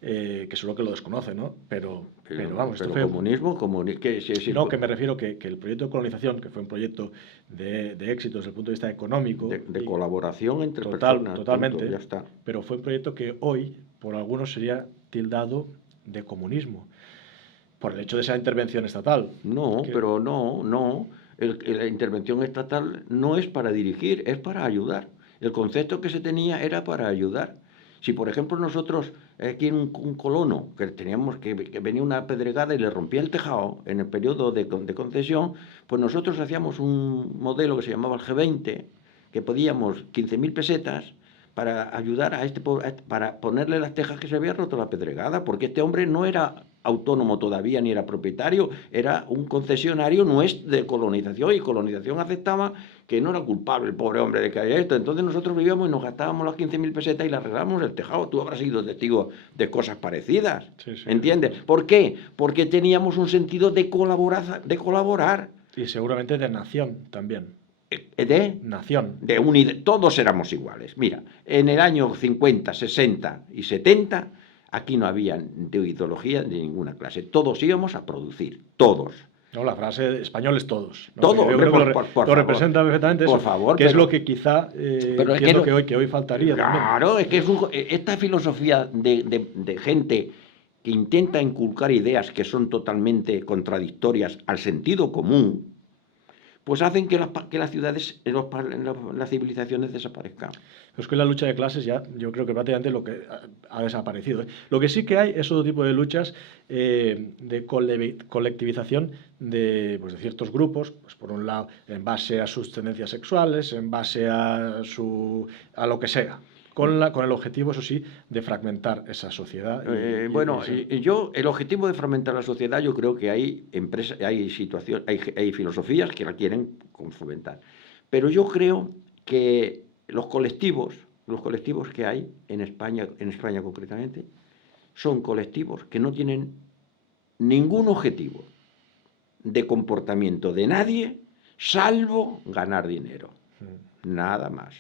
que solo que lo desconoce, ¿no? Pero vamos, esto fue... comunismo, No, que me refiero que el proyecto de colonización, que fue un proyecto de éxito desde el punto de vista económico... De colaboración entre personas. Totalmente, punto, ya está. Pero fue un proyecto que hoy, por algunos, sería tildado de comunismo, por el hecho de esa intervención estatal. Pero no. La intervención estatal no es para dirigir, es para ayudar. El concepto que se tenía era para ayudar. Si, por ejemplo, nosotros, aquí en un colono, que teníamos que venía una pedregada y le rompía el tejado en el periodo de concesión, pues nosotros hacíamos un modelo que se llamaba el G20, que podíamos 15.000 pesetas para ayudar a para ponerle las tejas que se había roto la pedregada, porque este hombre no era autónomo todavía ni era propietario, era un concesionario nuestro de colonización, y colonización aceptaba que no era culpable el pobre hombre de que haya esto. Entonces nosotros vivíamos y nos gastábamos las 15.000 pesetas y le arreglamos el tejado. Tú habrás sido testigo de cosas parecidas, sí, ¿entiendes? ¿Por qué? Porque teníamos un sentido de colaborar. Y seguramente de nación también. ¿De? Nación. Todos éramos iguales. Mira, en el año 50, 60 y 70, aquí no había de ideología de ninguna clase. Todos íbamos a producir, todos. No, la frase españoles todos. ¿No? Todos. Yo creo que lo representa perfectamente eso. Por favor. Que es lo que quizá que hoy faltaría. Claro, también. Es que esta filosofía de gente que intenta inculcar ideas que son totalmente contradictorias al sentido común, pues hacen que las ciudades, las civilizaciones desaparezcan. Es que la lucha de clases ya, yo creo que prácticamente lo que ha desaparecido. Lo que sí que hay es otro tipo de luchas de colectivización de ciertos grupos, pues por un lado, en base a sus tendencias sexuales, en base a lo que sea. Con el objetivo, eso sí, de fragmentar esa sociedad. El objetivo de fragmentar la sociedad, yo creo que hay hay filosofías que la quieren fomentar. Pero yo creo que los colectivos que hay en España concretamente, son colectivos que no tienen ningún objetivo de comportamiento de nadie, salvo ganar dinero. Nada más.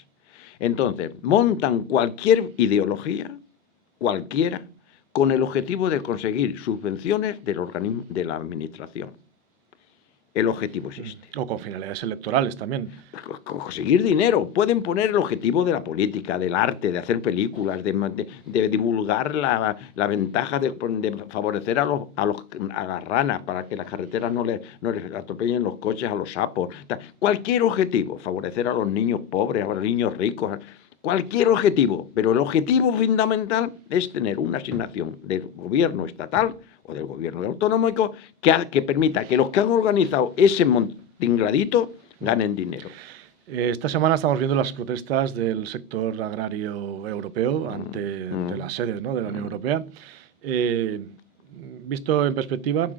Entonces, montan cualquier ideología, cualquiera, con el objetivo de conseguir subvenciones del organismo, de la administración. El objetivo existe. O con finalidades electorales también. Conseguir dinero. Pueden poner el objetivo de la política, del arte, de hacer películas, de divulgar la ventaja de favorecer a las ranas para que las carreteras no les atropellen los coches a los sapos. Cualquier objetivo. Favorecer a los niños pobres, a los niños ricos. Cualquier objetivo. Pero el objetivo fundamental es tener una asignación del gobierno estatal o del gobierno autonómico que permita que los que han organizado ese tingladito ganen dinero. Esta semana estamos viendo las protestas del sector agrario europeo ante las sedes, ¿no?, de la Unión Europea. Visto en perspectiva,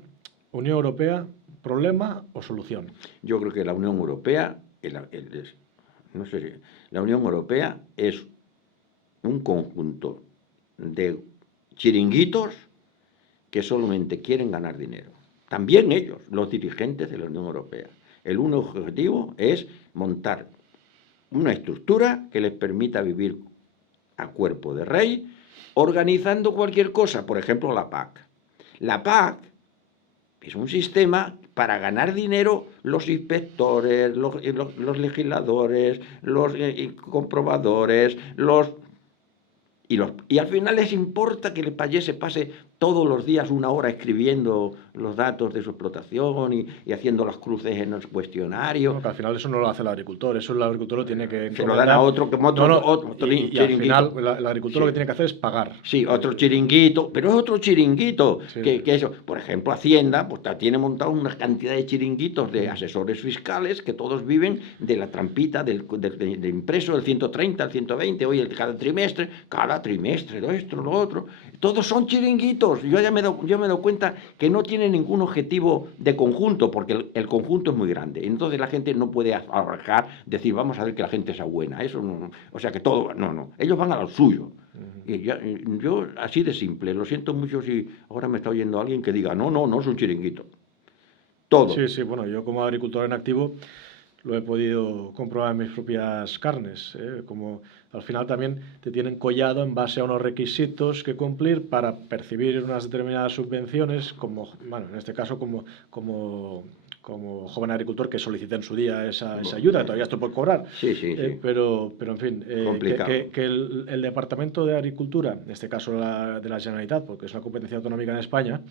Unión Europea, ¿problema o solución? Yo creo que la Unión Europea, la Unión Europea es un conjunto de chiringuitos que solamente quieren ganar dinero. También ellos, los dirigentes de la Unión Europea. El único objetivo es montar una estructura que les permita vivir a cuerpo de rey, organizando cualquier cosa, por ejemplo la PAC. La PAC es un sistema para ganar dinero los inspectores, los legisladores, los comprobadores, y al final les importa que el payés se pase todos los días 1 hora escribiendo los datos de su explotación y haciendo las cruces en los cuestionarios. No, que al final eso no lo hace el agricultor, eso el agricultor lo tiene que... Se lo dan a otro, como otro y al final el agricultor lo que tiene que hacer es pagar. Sí, otro chiringuito, pero es otro chiringuito. Sí. Que eso, por ejemplo, Hacienda pues tiene montado una cantidad de chiringuitos de asesores fiscales que todos viven de la trampita del impreso, del 130, el 120, oye, cada trimestre, lo esto, lo otro. Todos son chiringuitos. Yo me he dado cuenta que no tiene ningún objetivo de conjunto, porque el conjunto es muy grande. Entonces la gente no puede abarcar, decir, vamos a ver que la gente sea buena. Eso no, o sea que todo, no. Ellos van a lo suyo. Y yo, así de simple, lo siento mucho si ahora me está oyendo alguien que diga, no es un chiringuito. Todo. Sí, bueno, yo como agricultor en activo lo he podido comprobar en mis propias carnes, como al final también te tienen collado en base a unos requisitos que cumplir para percibir unas determinadas subvenciones, como, bueno, en este caso como joven agricultor que solicité en su día esa ayuda, que todavía esto puede cobrar. Sí. Pero en fin, que el Departamento de Agricultura, en este caso de la Generalitat, porque es una competencia autonómica en España,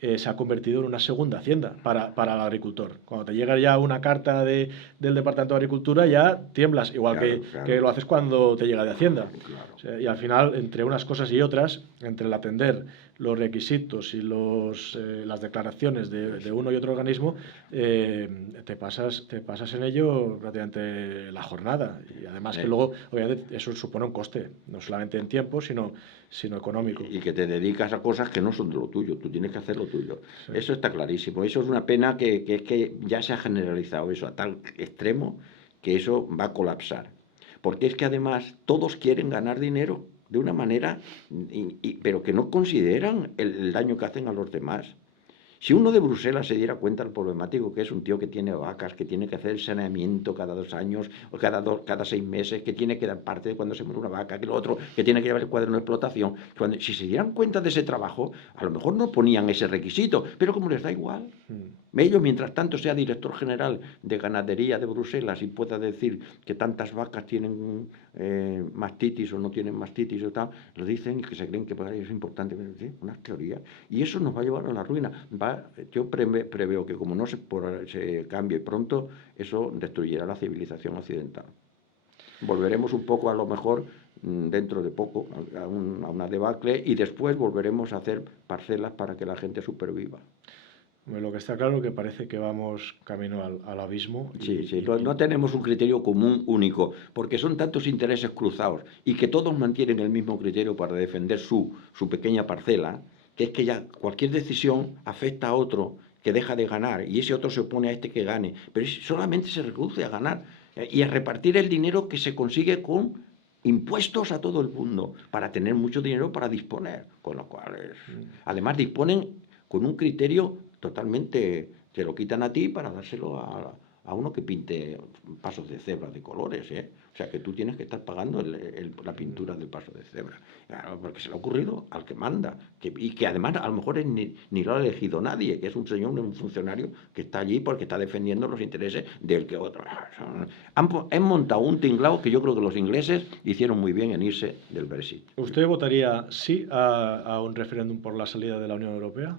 se ha convertido en una segunda hacienda para el agricultor. Cuando te llega ya una carta del Departamento de Agricultura, ya tiemblas, igual que lo haces cuando te llega de Hacienda. Claro. O sea, y al final, entre unas cosas y otras, entre el atender los requisitos y las declaraciones de uno y otro organismo, te pasas en ello prácticamente la jornada. Y además que luego, obviamente, eso supone un coste, no solamente en tiempo, sino económico. Y que te dedicas a cosas que no son de lo tuyo, tú tienes que hacer lo tuyo. Sí. Eso está clarísimo. Eso es una pena que ya se ha generalizado eso a tal extremo que eso va a colapsar. Porque es que además todos quieren ganar dinero de una manera, pero que no consideran el daño que hacen a los demás. Si uno de Bruselas se diera cuenta del problemático que es un tío que tiene vacas, que tiene que hacer el saneamiento cada 2 años o cada 6 meses, que tiene que dar parte de cuando se muere una vaca, que lo otro, que tiene que llevar el cuaderno de explotación, si se dieran cuenta de ese trabajo, a lo mejor no ponían ese requisito, pero como les da igual. Ellos, mientras tanto, sea director general de ganadería de Bruselas y pueda decir que tantas vacas tienen mastitis o no tienen mastitis o tal, lo dicen y que se creen que para ellos es importante. ¿Sí? Unas teorías. Y eso nos va a llevar a la ruina. Yo preveo que como no se cambie pronto, eso destruyerá la civilización occidental. Volveremos un poco, a lo mejor, dentro de poco, a una debacle, y después volveremos a hacer parcelas para que la gente superviva. Lo que está claro es que parece que vamos camino al abismo. Sí. No tenemos un criterio común único, porque son tantos intereses cruzados y que todos mantienen el mismo criterio para defender su pequeña parcela, que es que ya cualquier decisión afecta a otro que deja de ganar y ese otro se opone a este que gane, pero solamente se reduce a ganar y a repartir el dinero que se consigue con impuestos a todo el mundo para tener mucho dinero para disponer, con lo cual además disponen con un criterio totalmente, te lo quitan a ti para dárselo a uno que pinte pasos de cebra de colores, ¿eh? O sea, que tú tienes que estar pagando la pintura del paso de cebra. Claro, porque se le ha ocurrido al que manda, y que además a lo mejor ni lo ha elegido nadie, que es un señor, un funcionario que está allí porque está defendiendo los intereses del que otro. Han montado un tinglao que yo creo que los ingleses hicieron muy bien en irse del Brexit. ¿Usted votaría sí a un referéndum por la salida de la Unión Europea?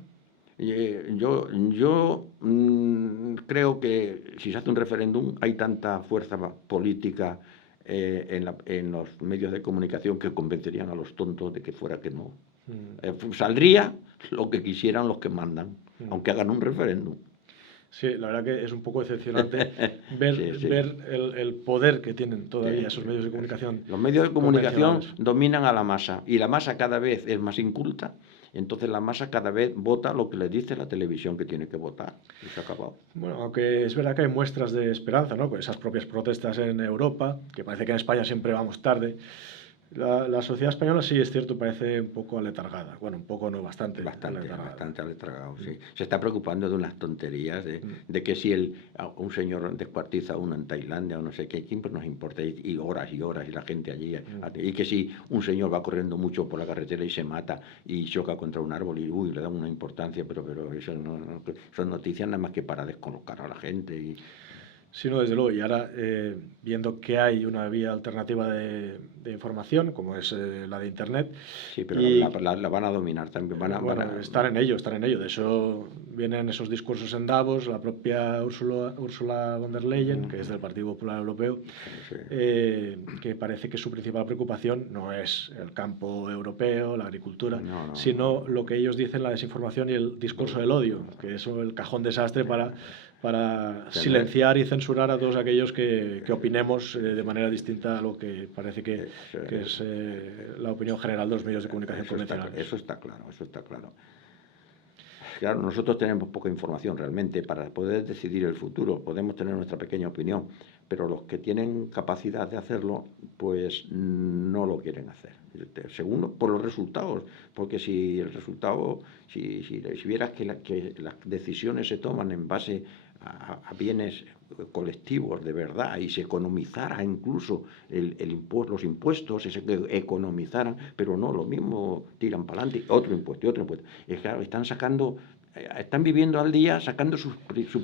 Yo creo que si se hace un referéndum hay tanta fuerza política en los medios de comunicación que convencerían a los tontos de que fuera que no. Saldría lo que quisieran los que mandan, aunque hagan un referéndum. Sí, la verdad que es un poco decepcionante ver, Sí. ver el poder que tienen todavía esos medios de comunicación. Los medios de comunicación convencionales. dominan a la masa y la masa cada vez es más inculta. Entonces la masa cada vez vota lo que le dice la televisión que tiene que votar. Y se ha acabado. Bueno, aunque es verdad que hay muestras de esperanza, ¿no? Con esas propias protestas en Europa, que parece que en España siempre vamos tarde. La sociedad española sí, es cierto, parece un poco aletargada. Bueno, un poco no, bastante. Bastante aletargado, sí. Se está preocupando de unas tonterías, de que si un señor descuartiza a uno en Tailandia o no sé qué, ¿quién pues nos importa? Y horas y horas y la gente allí. Y que si un señor va corriendo mucho por la carretera y se mata y choca contra un árbol y le dan una importancia, pero eso no son noticias nada más que para descolocar a la gente. Sí, no, desde luego. Y ahora, viendo que hay una vía alternativa de información, como es la de Internet. Sí, pero la van a dominar también. Están en ello, están en ello. De eso vienen esos discursos en Davos, la propia Ursula von der Leyen, que es del Partido Popular Europeo, que parece que su principal preocupación no es el campo europeo, la agricultura, sino lo que ellos dicen, la desinformación y el discurso del odio, que es el cajón desastre para silenciar y censurar a todos aquellos que opinemos de manera distinta a lo que parece que es la opinión general de los medios de comunicación convencionales. Eso está claro. Claro, nosotros tenemos poca información realmente para poder decidir el futuro. Podemos tener nuestra pequeña opinión, pero los que tienen capacidad de hacerlo, pues no lo quieren hacer. Según por los resultados, porque si vieras que las decisiones se toman en base a bienes colectivos de verdad y se economizara incluso los impuestos, se economizaran, pero no, lo mismo tiran para adelante, otro impuesto y otro impuesto. Es claro, están viviendo al día sacando sus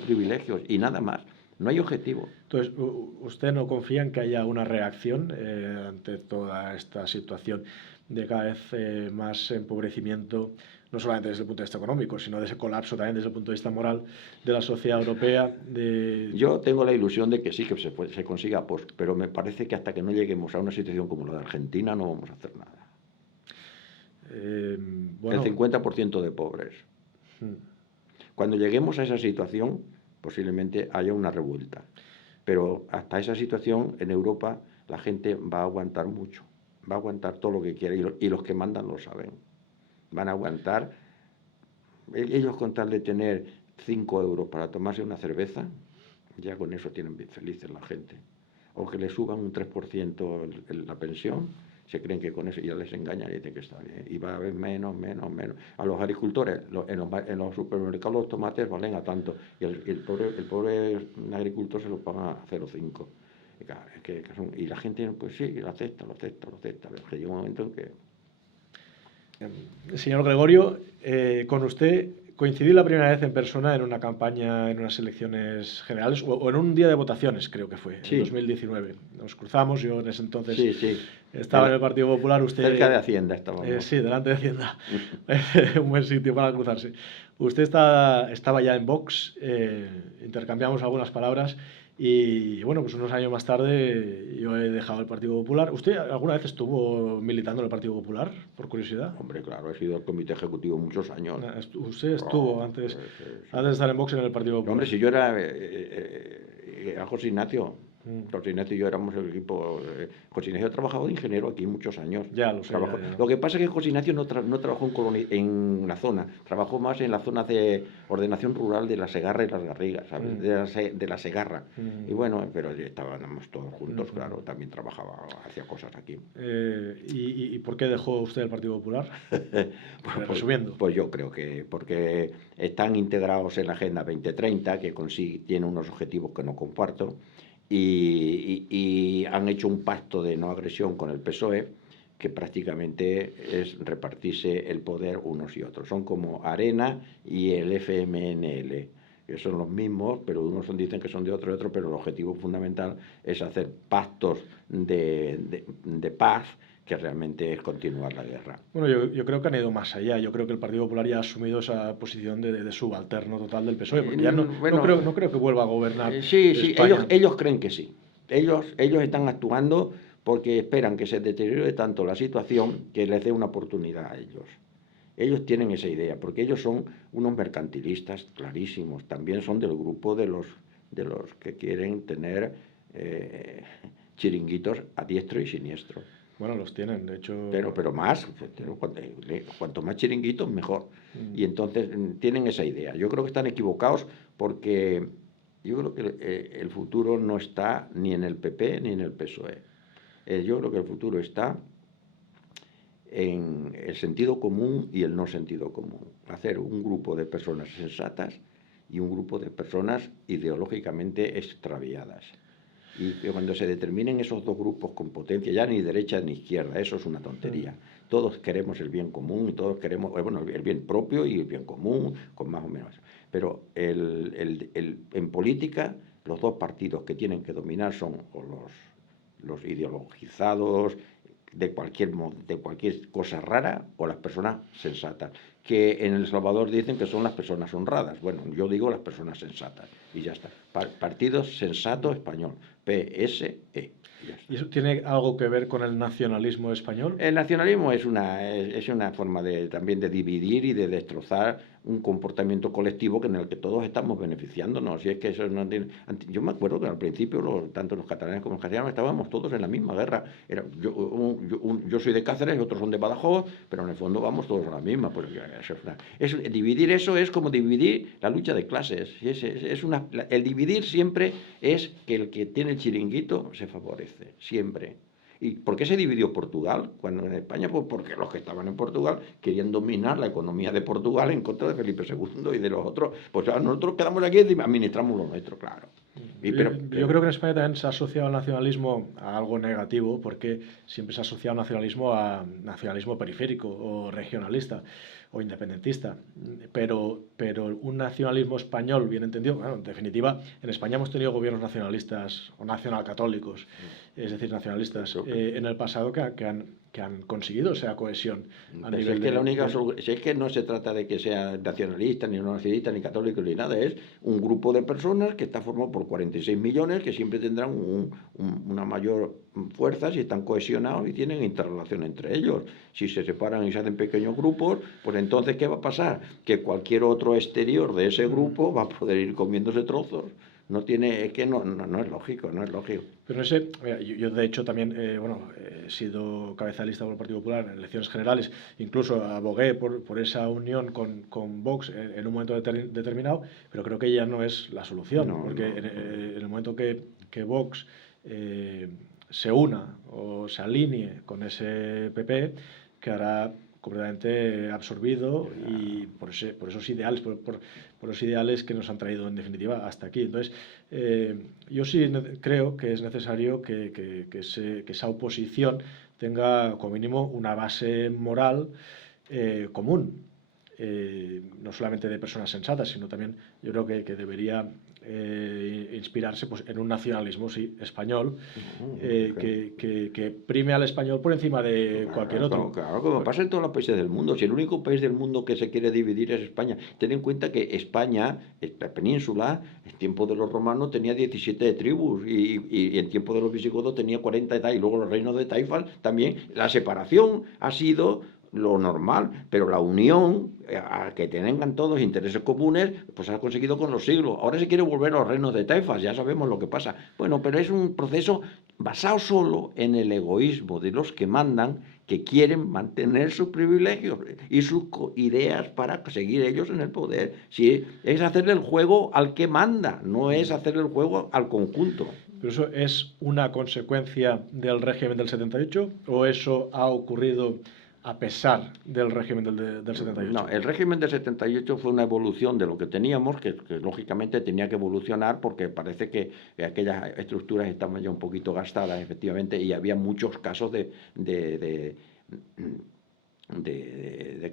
privilegios y nada más. No hay objetivo. Entonces, ¿usted no confía en que haya una reacción ante toda esta situación de cada vez más empobrecimiento, no solamente desde el punto de vista económico, sino de ese colapso también desde el punto de vista moral de la sociedad europea? Yo tengo la ilusión de que sí, que se consiga, pero me parece que hasta que no lleguemos a una situación como la de Argentina no vamos a hacer nada. Bueno, el 50% de pobres. Cuando lleguemos a esa situación, posiblemente haya una revuelta. Pero hasta esa situación, en Europa, la gente va a aguantar mucho. Va a aguantar todo lo que quiera. Y los que mandan lo saben. Van a aguantar. Ellos, con tal de tener 5 euros para tomarse una cerveza, ya con eso tienen bien felices la gente. O que le suban un 3% la pensión, se creen que con eso ya les engañan y dicen que está bien. Y va a haber menos. A los agricultores, en los supermercados los tomates valen a tanto. Y el pobre agricultor se lo paga a 0,5. Y la gente, pues sí, lo acepta. Pero llega un momento en que... Señor Gregorio, con usted coincidí la primera vez en persona en una campaña, en unas elecciones generales, o en un día de votaciones, creo que fue, en 2019. Nos cruzamos, yo en ese entonces estaba en el Partido Popular. Usted, cerca de Hacienda estábamos. Sí, delante de Hacienda. Un buen sitio para cruzarse. Usted estaba ya en Vox, intercambiamos algunas palabras. Y bueno, pues unos años más tarde yo he dejado el Partido Popular. ¿Usted alguna vez estuvo militando en el Partido Popular, por curiosidad? Hombre, claro, he sido al comité ejecutivo muchos años. ¿Usted estuvo antes de estar en Vox en el Partido Popular? Hombre, si yo era a José Ignacio, José Ignacio y yo éramos el equipo. José Ignacio ha trabajado de ingeniero aquí muchos años. Ya lo sé. Lo que pasa es que José Ignacio no trabajó en la zona, trabajó más en la zona de ordenación rural de la Segarra y las Garrigas, ¿sabes? De la Segarra. Y bueno, pero estábamos todos juntos, claro, también trabajaba, hacía cosas aquí. ¿Y por qué dejó usted el Partido Popular? Resumiendo. Pues yo creo que porque están integrados en la Agenda 2030, que tiene unos objetivos que no comparto, y han hecho un pacto de no agresión con el PSOE, que prácticamente es repartirse el poder unos y otros. Son como Arena y el FMNL, que son los mismos, pero unos dicen que son de otro y otro, pero el objetivo fundamental es hacer pactos de paz, que realmente es continuar la guerra. Bueno, yo creo que han ido más allá. Yo creo que el Partido Popular ya ha asumido esa posición de subalterno total del PSOE, porque ya no creo que vuelva a gobernar sí, España. Ellos creen que sí. Ellos están actuando porque esperan que se deteriore tanto la situación que les dé una oportunidad a ellos. Ellos tienen esa idea, porque ellos son unos mercantilistas clarísimos. También son del grupo de los que quieren tener chiringuitos a diestro y siniestro. Bueno, los tienen, de hecho. Pero más, cuanto más chiringuitos, mejor. Y entonces tienen esa idea. Yo creo que están equivocados porque yo creo que el futuro no está ni en el PP ni en el PSOE. Yo creo que el futuro está en el sentido común y el no sentido común. Hacer un grupo de personas sensatas y un grupo de personas ideológicamente extraviadas. Y cuando se determinen esos dos grupos con potencia, ya ni derecha ni izquierda, eso es una tontería. Todos queremos el bien común, todos queremos el bien propio y el bien común, con más o menos. Pero en política, los dos partidos que tienen que dominar son o los ideologizados de cualquier cosa rara o las personas sensatas, que en El Salvador dicen que son las personas honradas. Bueno, yo digo las personas sensatas y ya está. Partido Sensato Español, PSE. ¿Y eso tiene algo que ver con el nacionalismo español? El nacionalismo es una forma también de dividir y de destrozar un comportamiento colectivo en el que todos estamos beneficiándonos. Y es que eso no tiene... Yo me acuerdo que al principio, tanto los catalanes como los castellanos, estábamos todos en la misma guerra. Yo soy de Cáceres y otros son de Badajoz, pero en el fondo vamos todos a la misma. Pues dividir eso es como dividir la lucha de clases. El dividir siempre es que el que tiene el chiringuito se favorece, siempre. ¿Y por qué se dividió Portugal cuando en España? Pues porque los que estaban en Portugal querían dominar la economía de Portugal en contra de Felipe II y de los otros. Pues nosotros quedamos aquí y administramos lo nuestro, claro. Yo creo que en España también se ha asociado el nacionalismo a algo negativo, porque siempre se ha asociado el nacionalismo a nacionalismo periférico o regionalista o independentista, pero un nacionalismo español bien entendido, bueno, en definitiva, en España hemos tenido gobiernos nacionalistas o nacionalcatólicos, es decir, nacionalistas, en el pasado que han conseguido esa cohesión a nivel si es que no se trata de que sea nacionalista, ni no nacionalista, ni católico, ni nada, es un grupo de personas que está formado por 46 millones que siempre tendrán una mayor fuerza si están cohesionados y tienen interrelación entre ellos. Si se separan y se hacen pequeños grupos, pues entonces ¿qué va a pasar? Que cualquier otro exterior de ese grupo va a poder ir comiéndose trozos. No es lógico, no es lógico. Pero mira, yo de hecho también, he sido cabeza de lista por el Partido Popular en elecciones generales, incluso abogué por esa unión con Vox en un momento determinado, pero creo que ya no es la solución, porque en el momento que Vox se una o se alinee con ese PP, quedará completamente absorbido y por esos ideales, por los ideales que nos han traído en definitiva hasta aquí. Entonces, yo sí creo que es necesario que esa oposición tenga como mínimo una base moral común, no solamente de personas sensatas, sino también yo creo que debería inspirarse pues, en un nacionalismo español que prime al español por encima de cualquier otro. Claro, como pasa en todos los países del mundo. Si el único país del mundo que se quiere dividir es España. Ten en cuenta que España, esta península, en tiempo de los romanos tenía 17 tribus y en tiempo de los visigodos tenía 40 y tal, y luego los reinos de Taifas también. La separación ha sido lo normal, pero la unión, a que tengan todos intereses comunes, pues se ha conseguido con los siglos. Ahora se quiere volver a los reinos de taifas, ya sabemos lo que pasa. Bueno, pero es un proceso basado solo en el egoísmo de los que mandan, que quieren mantener sus privilegios y sus ideas para seguir ellos en el poder. Si es hacerle el juego al que manda, no es hacerle el juego al conjunto. ¿Pero eso es una consecuencia del régimen del 78 o eso ha ocurrido a pesar del régimen del 78? No, el régimen del 78 fue una evolución de lo que teníamos, que lógicamente tenía que evolucionar porque parece que aquellas estructuras estaban ya un poquito gastadas, efectivamente, y había muchos casos de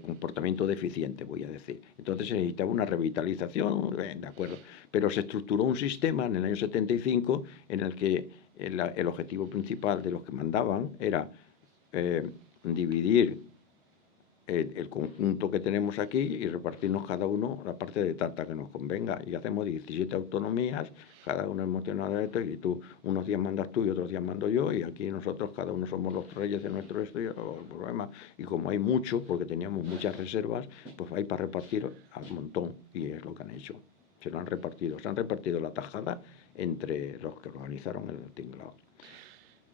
comportamiento deficiente, voy a decir. Entonces se necesitaba una revitalización, de acuerdo, pero se estructuró un sistema en el año 75 en el que el objetivo principal de los que mandaban era dividir el conjunto que tenemos aquí y repartirnos cada uno la parte de tarta que nos convenga. Y hacemos 17 autonomías, cada uno emocionado de esto, y tú unos días mandas tú y otros días mando yo, y aquí nosotros cada uno somos los reyes de nuestro esto y el problema. Y como hay mucho, porque teníamos muchas reservas, pues hay para repartir al montón, y es lo que han hecho. Se lo han repartido, la tajada entre los que organizaron el tinglado.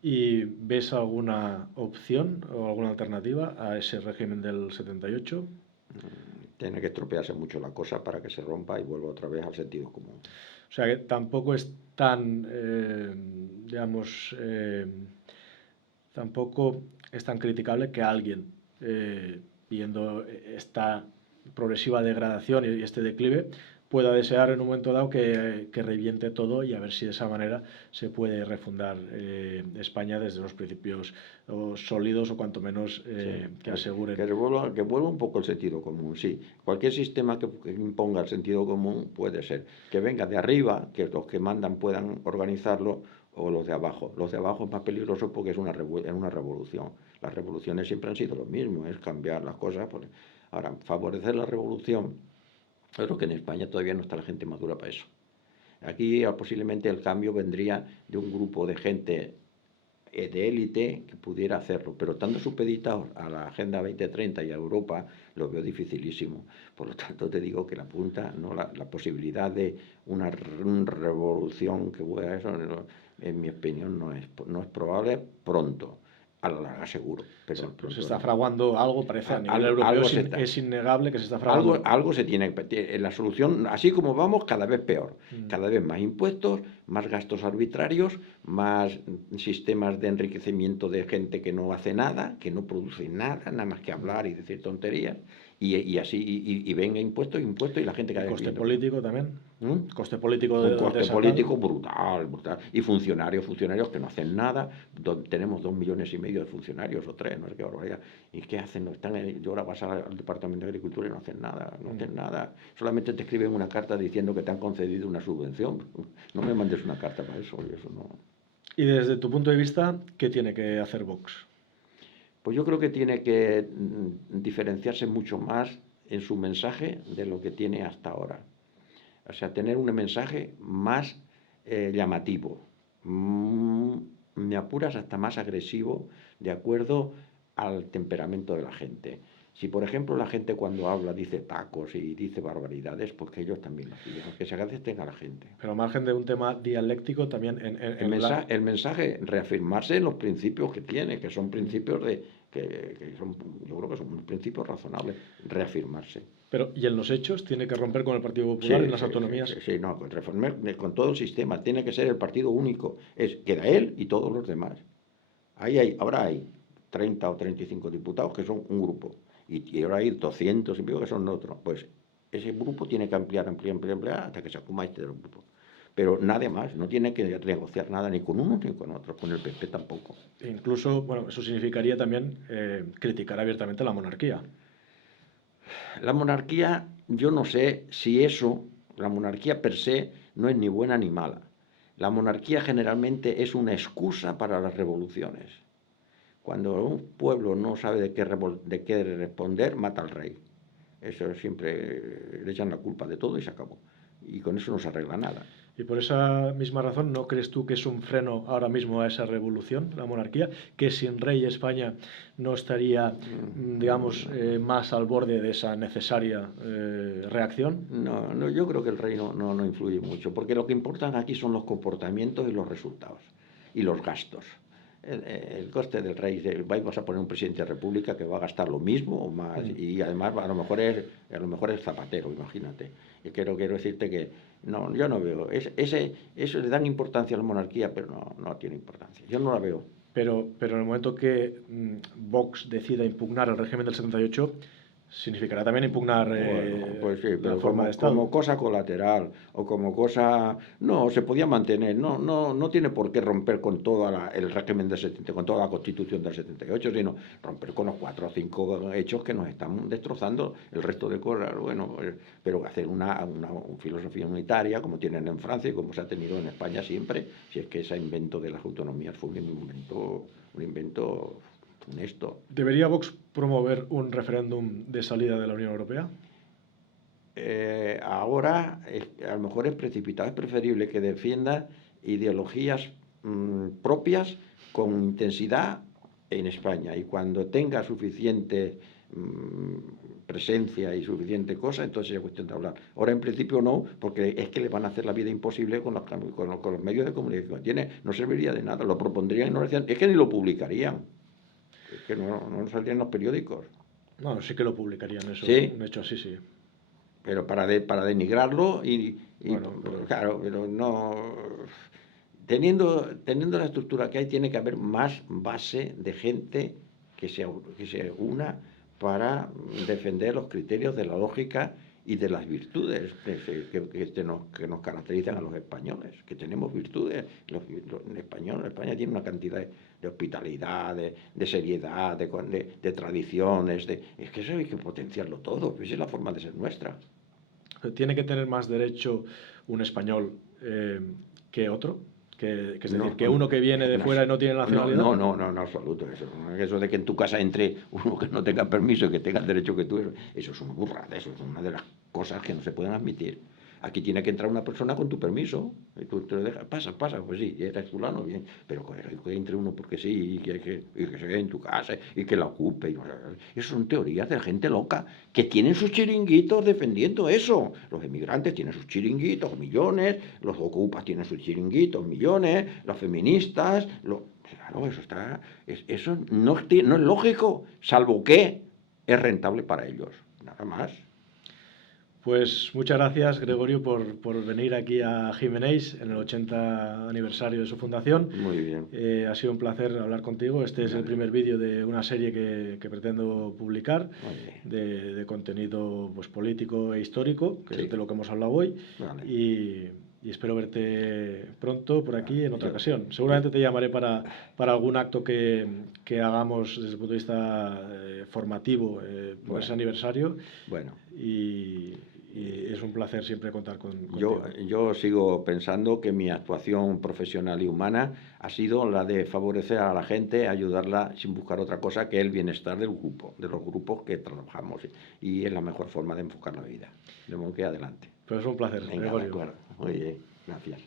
¿Y ves alguna opción o alguna alternativa a ese régimen del 78? Tiene que estropearse mucho la cosa para que se rompa y vuelva otra vez al sentido común. O sea que tampoco es tan, digamos, tampoco es tan criticable que alguien, viendo esta progresiva degradación y este declive, pueda desear en un momento dado que reviente todo y a ver si de esa manera se puede refundar España desde los principios sólidos o cuanto menos que aseguren. Que vuelva un poco el sentido común, sí. Cualquier sistema que imponga el sentido común puede ser. Que venga de arriba, que los que mandan puedan organizarlo, o los de abajo. Los de abajo es más peligroso porque es una revolución. Las revoluciones siempre han sido lo mismo, es cambiar las cosas. Ahora, favorecer la revolución, creo que en España todavía no está la gente madura para eso. Aquí posiblemente el cambio vendría de un grupo de gente de élite que pudiera hacerlo, pero estando supeditados a la Agenda 2030 y a Europa, lo veo dificilísimo. Por lo tanto, te digo que la punta, no la posibilidad de una revolución que pueda eso, en mi opinión, no es probable pronto. A la larga seguro. Pero se está fraguando algo, parece, a nivel europeo es innegable que se está fraguando. Algo se tiene que... La solución, así como vamos, cada vez peor. Cada vez más impuestos, más gastos arbitrarios, más sistemas de enriquecimiento de gente que no hace nada, que no produce nada más que hablar y decir tonterías. Y así, y venga impuestos, y la gente cada vez... Coste político también. Coste político un coste político brutal. Y funcionarios que no hacen nada. Tenemos 2,5 millones de funcionarios, o 3, no sé qué barbaridad. ¿Y qué hacen? Yo ahora vas al Departamento de Agricultura y no hacen nada. Solamente te escriben una carta diciendo que te han concedido una subvención. No me mandes una carta para eso, y eso no. Y desde tu punto de vista, ¿qué tiene que hacer Vox? Pues yo creo que tiene que diferenciarse mucho más en su mensaje de lo que tiene hasta ahora. O sea, tener un mensaje más llamativo, me apuras hasta más agresivo, de acuerdo al temperamento de la gente. Si, por ejemplo, la gente cuando habla dice tacos y dice barbaridades, pues que ellos también lo digan, que se agradezcan a la gente. Pero al margen de un tema dialéctico, también el mensaje, reafirmarse en los principios que tiene, que son principios que son, yo creo que son principios razonables, reafirmarse. Pero, ¿y en los hechos? ¿Tiene que romper con el Partido Popular en las autonomías? Sí, no, reformar con todo el sistema. Tiene que ser el partido único. Queda él y todos los demás. Ahora hay 30 o 35 diputados que son un grupo. Y ahora hay 200 y pico que son otros. Pues ese grupo tiene que ampliar hasta que se acuma este grupo. Pero nada más, no tiene que negociar nada ni con uno ni con otro, con el PP tampoco. Incluso, bueno, eso significaría también criticar abiertamente la monarquía. La monarquía, yo no sé si la monarquía per se no es ni buena ni mala. La monarquía generalmente es una excusa para las revoluciones. Cuando un pueblo no sabe de qué responder, mata al rey. Eso siempre le echan la culpa de todo y se acabó. Y con eso no se arregla nada. Y por esa misma razón, ¿no crees tú que es un freno ahora mismo a esa revolución, la monarquía? Que sin rey España no estaría, digamos, más al borde de esa necesaria reacción. No, no, yo creo que el rey no influye mucho, porque lo que importan aquí son los comportamientos y los resultados, y los gastos. El coste del rey, vamos a poner un presidente de república que va a gastar lo mismo o más, y además a lo mejor es Zapatero, imagínate. Y quiero decirte que no, yo no veo, eso le dan importancia a la monarquía, pero no tiene importancia, yo no la veo. Pero en el momento que Vox decida impugnar el régimen del 78, significará también impugnar Bueno, pues sí, la pero forma de Estado. como cosa colateral o como cosa... No, se podía mantener, no tiene por qué romper con todo el régimen del 70, con toda la Constitución del 78, sino romper con los 4 o 5 hechos que nos están destrozando el resto de cosas. Bueno, pero hacer una filosofía unitaria como tienen en Francia y como se ha tenido en España siempre, si es que ese invento de las autonomías fue un invento honesto. ¿Debería Vox promover un referéndum de salida de la Unión Europea? Ahora a lo mejor es precipitado, es preferible que defienda ideologías propias con intensidad en España, y cuando tenga suficiente presencia y suficiente cosa, entonces es cuestión de hablar. Ahora en principio no, porque es que le van a hacer la vida imposible con los medios de comunicación que tiene, no serviría de nada, lo propondrían y no lo decían, es que ni lo publicarían, es que no saldrían en los periódicos. No, sí que lo publicarían eso, Sí, un hecho así, sí. pero para denigrarlo Bueno, claro, pero no teniendo la estructura que hay, tiene que haber más base de gente que se una para defender los criterios de la lógica y de las virtudes que nos caracterizan a los españoles, que tenemos virtudes. En España tiene una cantidad de hospitalidad, de seriedad, de tradiciones, es que eso hay que potenciarlo todo, esa es la forma de ser nuestra. ¿tiene que tener más derecho un español que otro? Es decir, que uno que viene de fuera y no tiene nacionalidad. No, en absoluto. Eso de que en tu casa entre uno que no tenga permiso y que tenga el derecho que tú, eso es una burrada, eso es una de las cosas que no se pueden admitir. Aquí tiene que entrar una persona con tu permiso, y tú te lo dejas, pasa, pues sí, eres fulano, bien, pero que entre uno porque sí, y que se quede en tu casa, y que la ocupe. Eso son teorías de gente loca, que tienen sus chiringuitos defendiendo eso. Los emigrantes tienen sus chiringuitos, millones, los ocupas tienen sus chiringuitos, millones, los feministas, claro, eso no es lógico, salvo que es rentable para ellos, nada más. Pues muchas gracias, Gregorio, por venir aquí a Gimeneix en el 80 aniversario de su fundación. Muy bien. Ha sido un placer hablar contigo. Este es el primer vídeo de una serie que pretendo publicar de contenido pues, político e histórico, que es de lo que hemos hablado hoy. Vale. Y espero verte pronto por aquí en otra ocasión. Seguramente te llamaré para algún acto que hagamos desde el punto de vista formativo por ese aniversario. Bueno. Y es un placer siempre contar contigo. Yo sigo pensando que mi actuación profesional y humana ha sido la de favorecer a la gente, ayudarla sin buscar otra cosa que el bienestar del grupo, de los grupos que trabajamos. Y es la mejor forma de enfocar la vida. De modo que adelante. Pues es un placer, Venga, Gregorio. de acuerdo. Oye, gracias.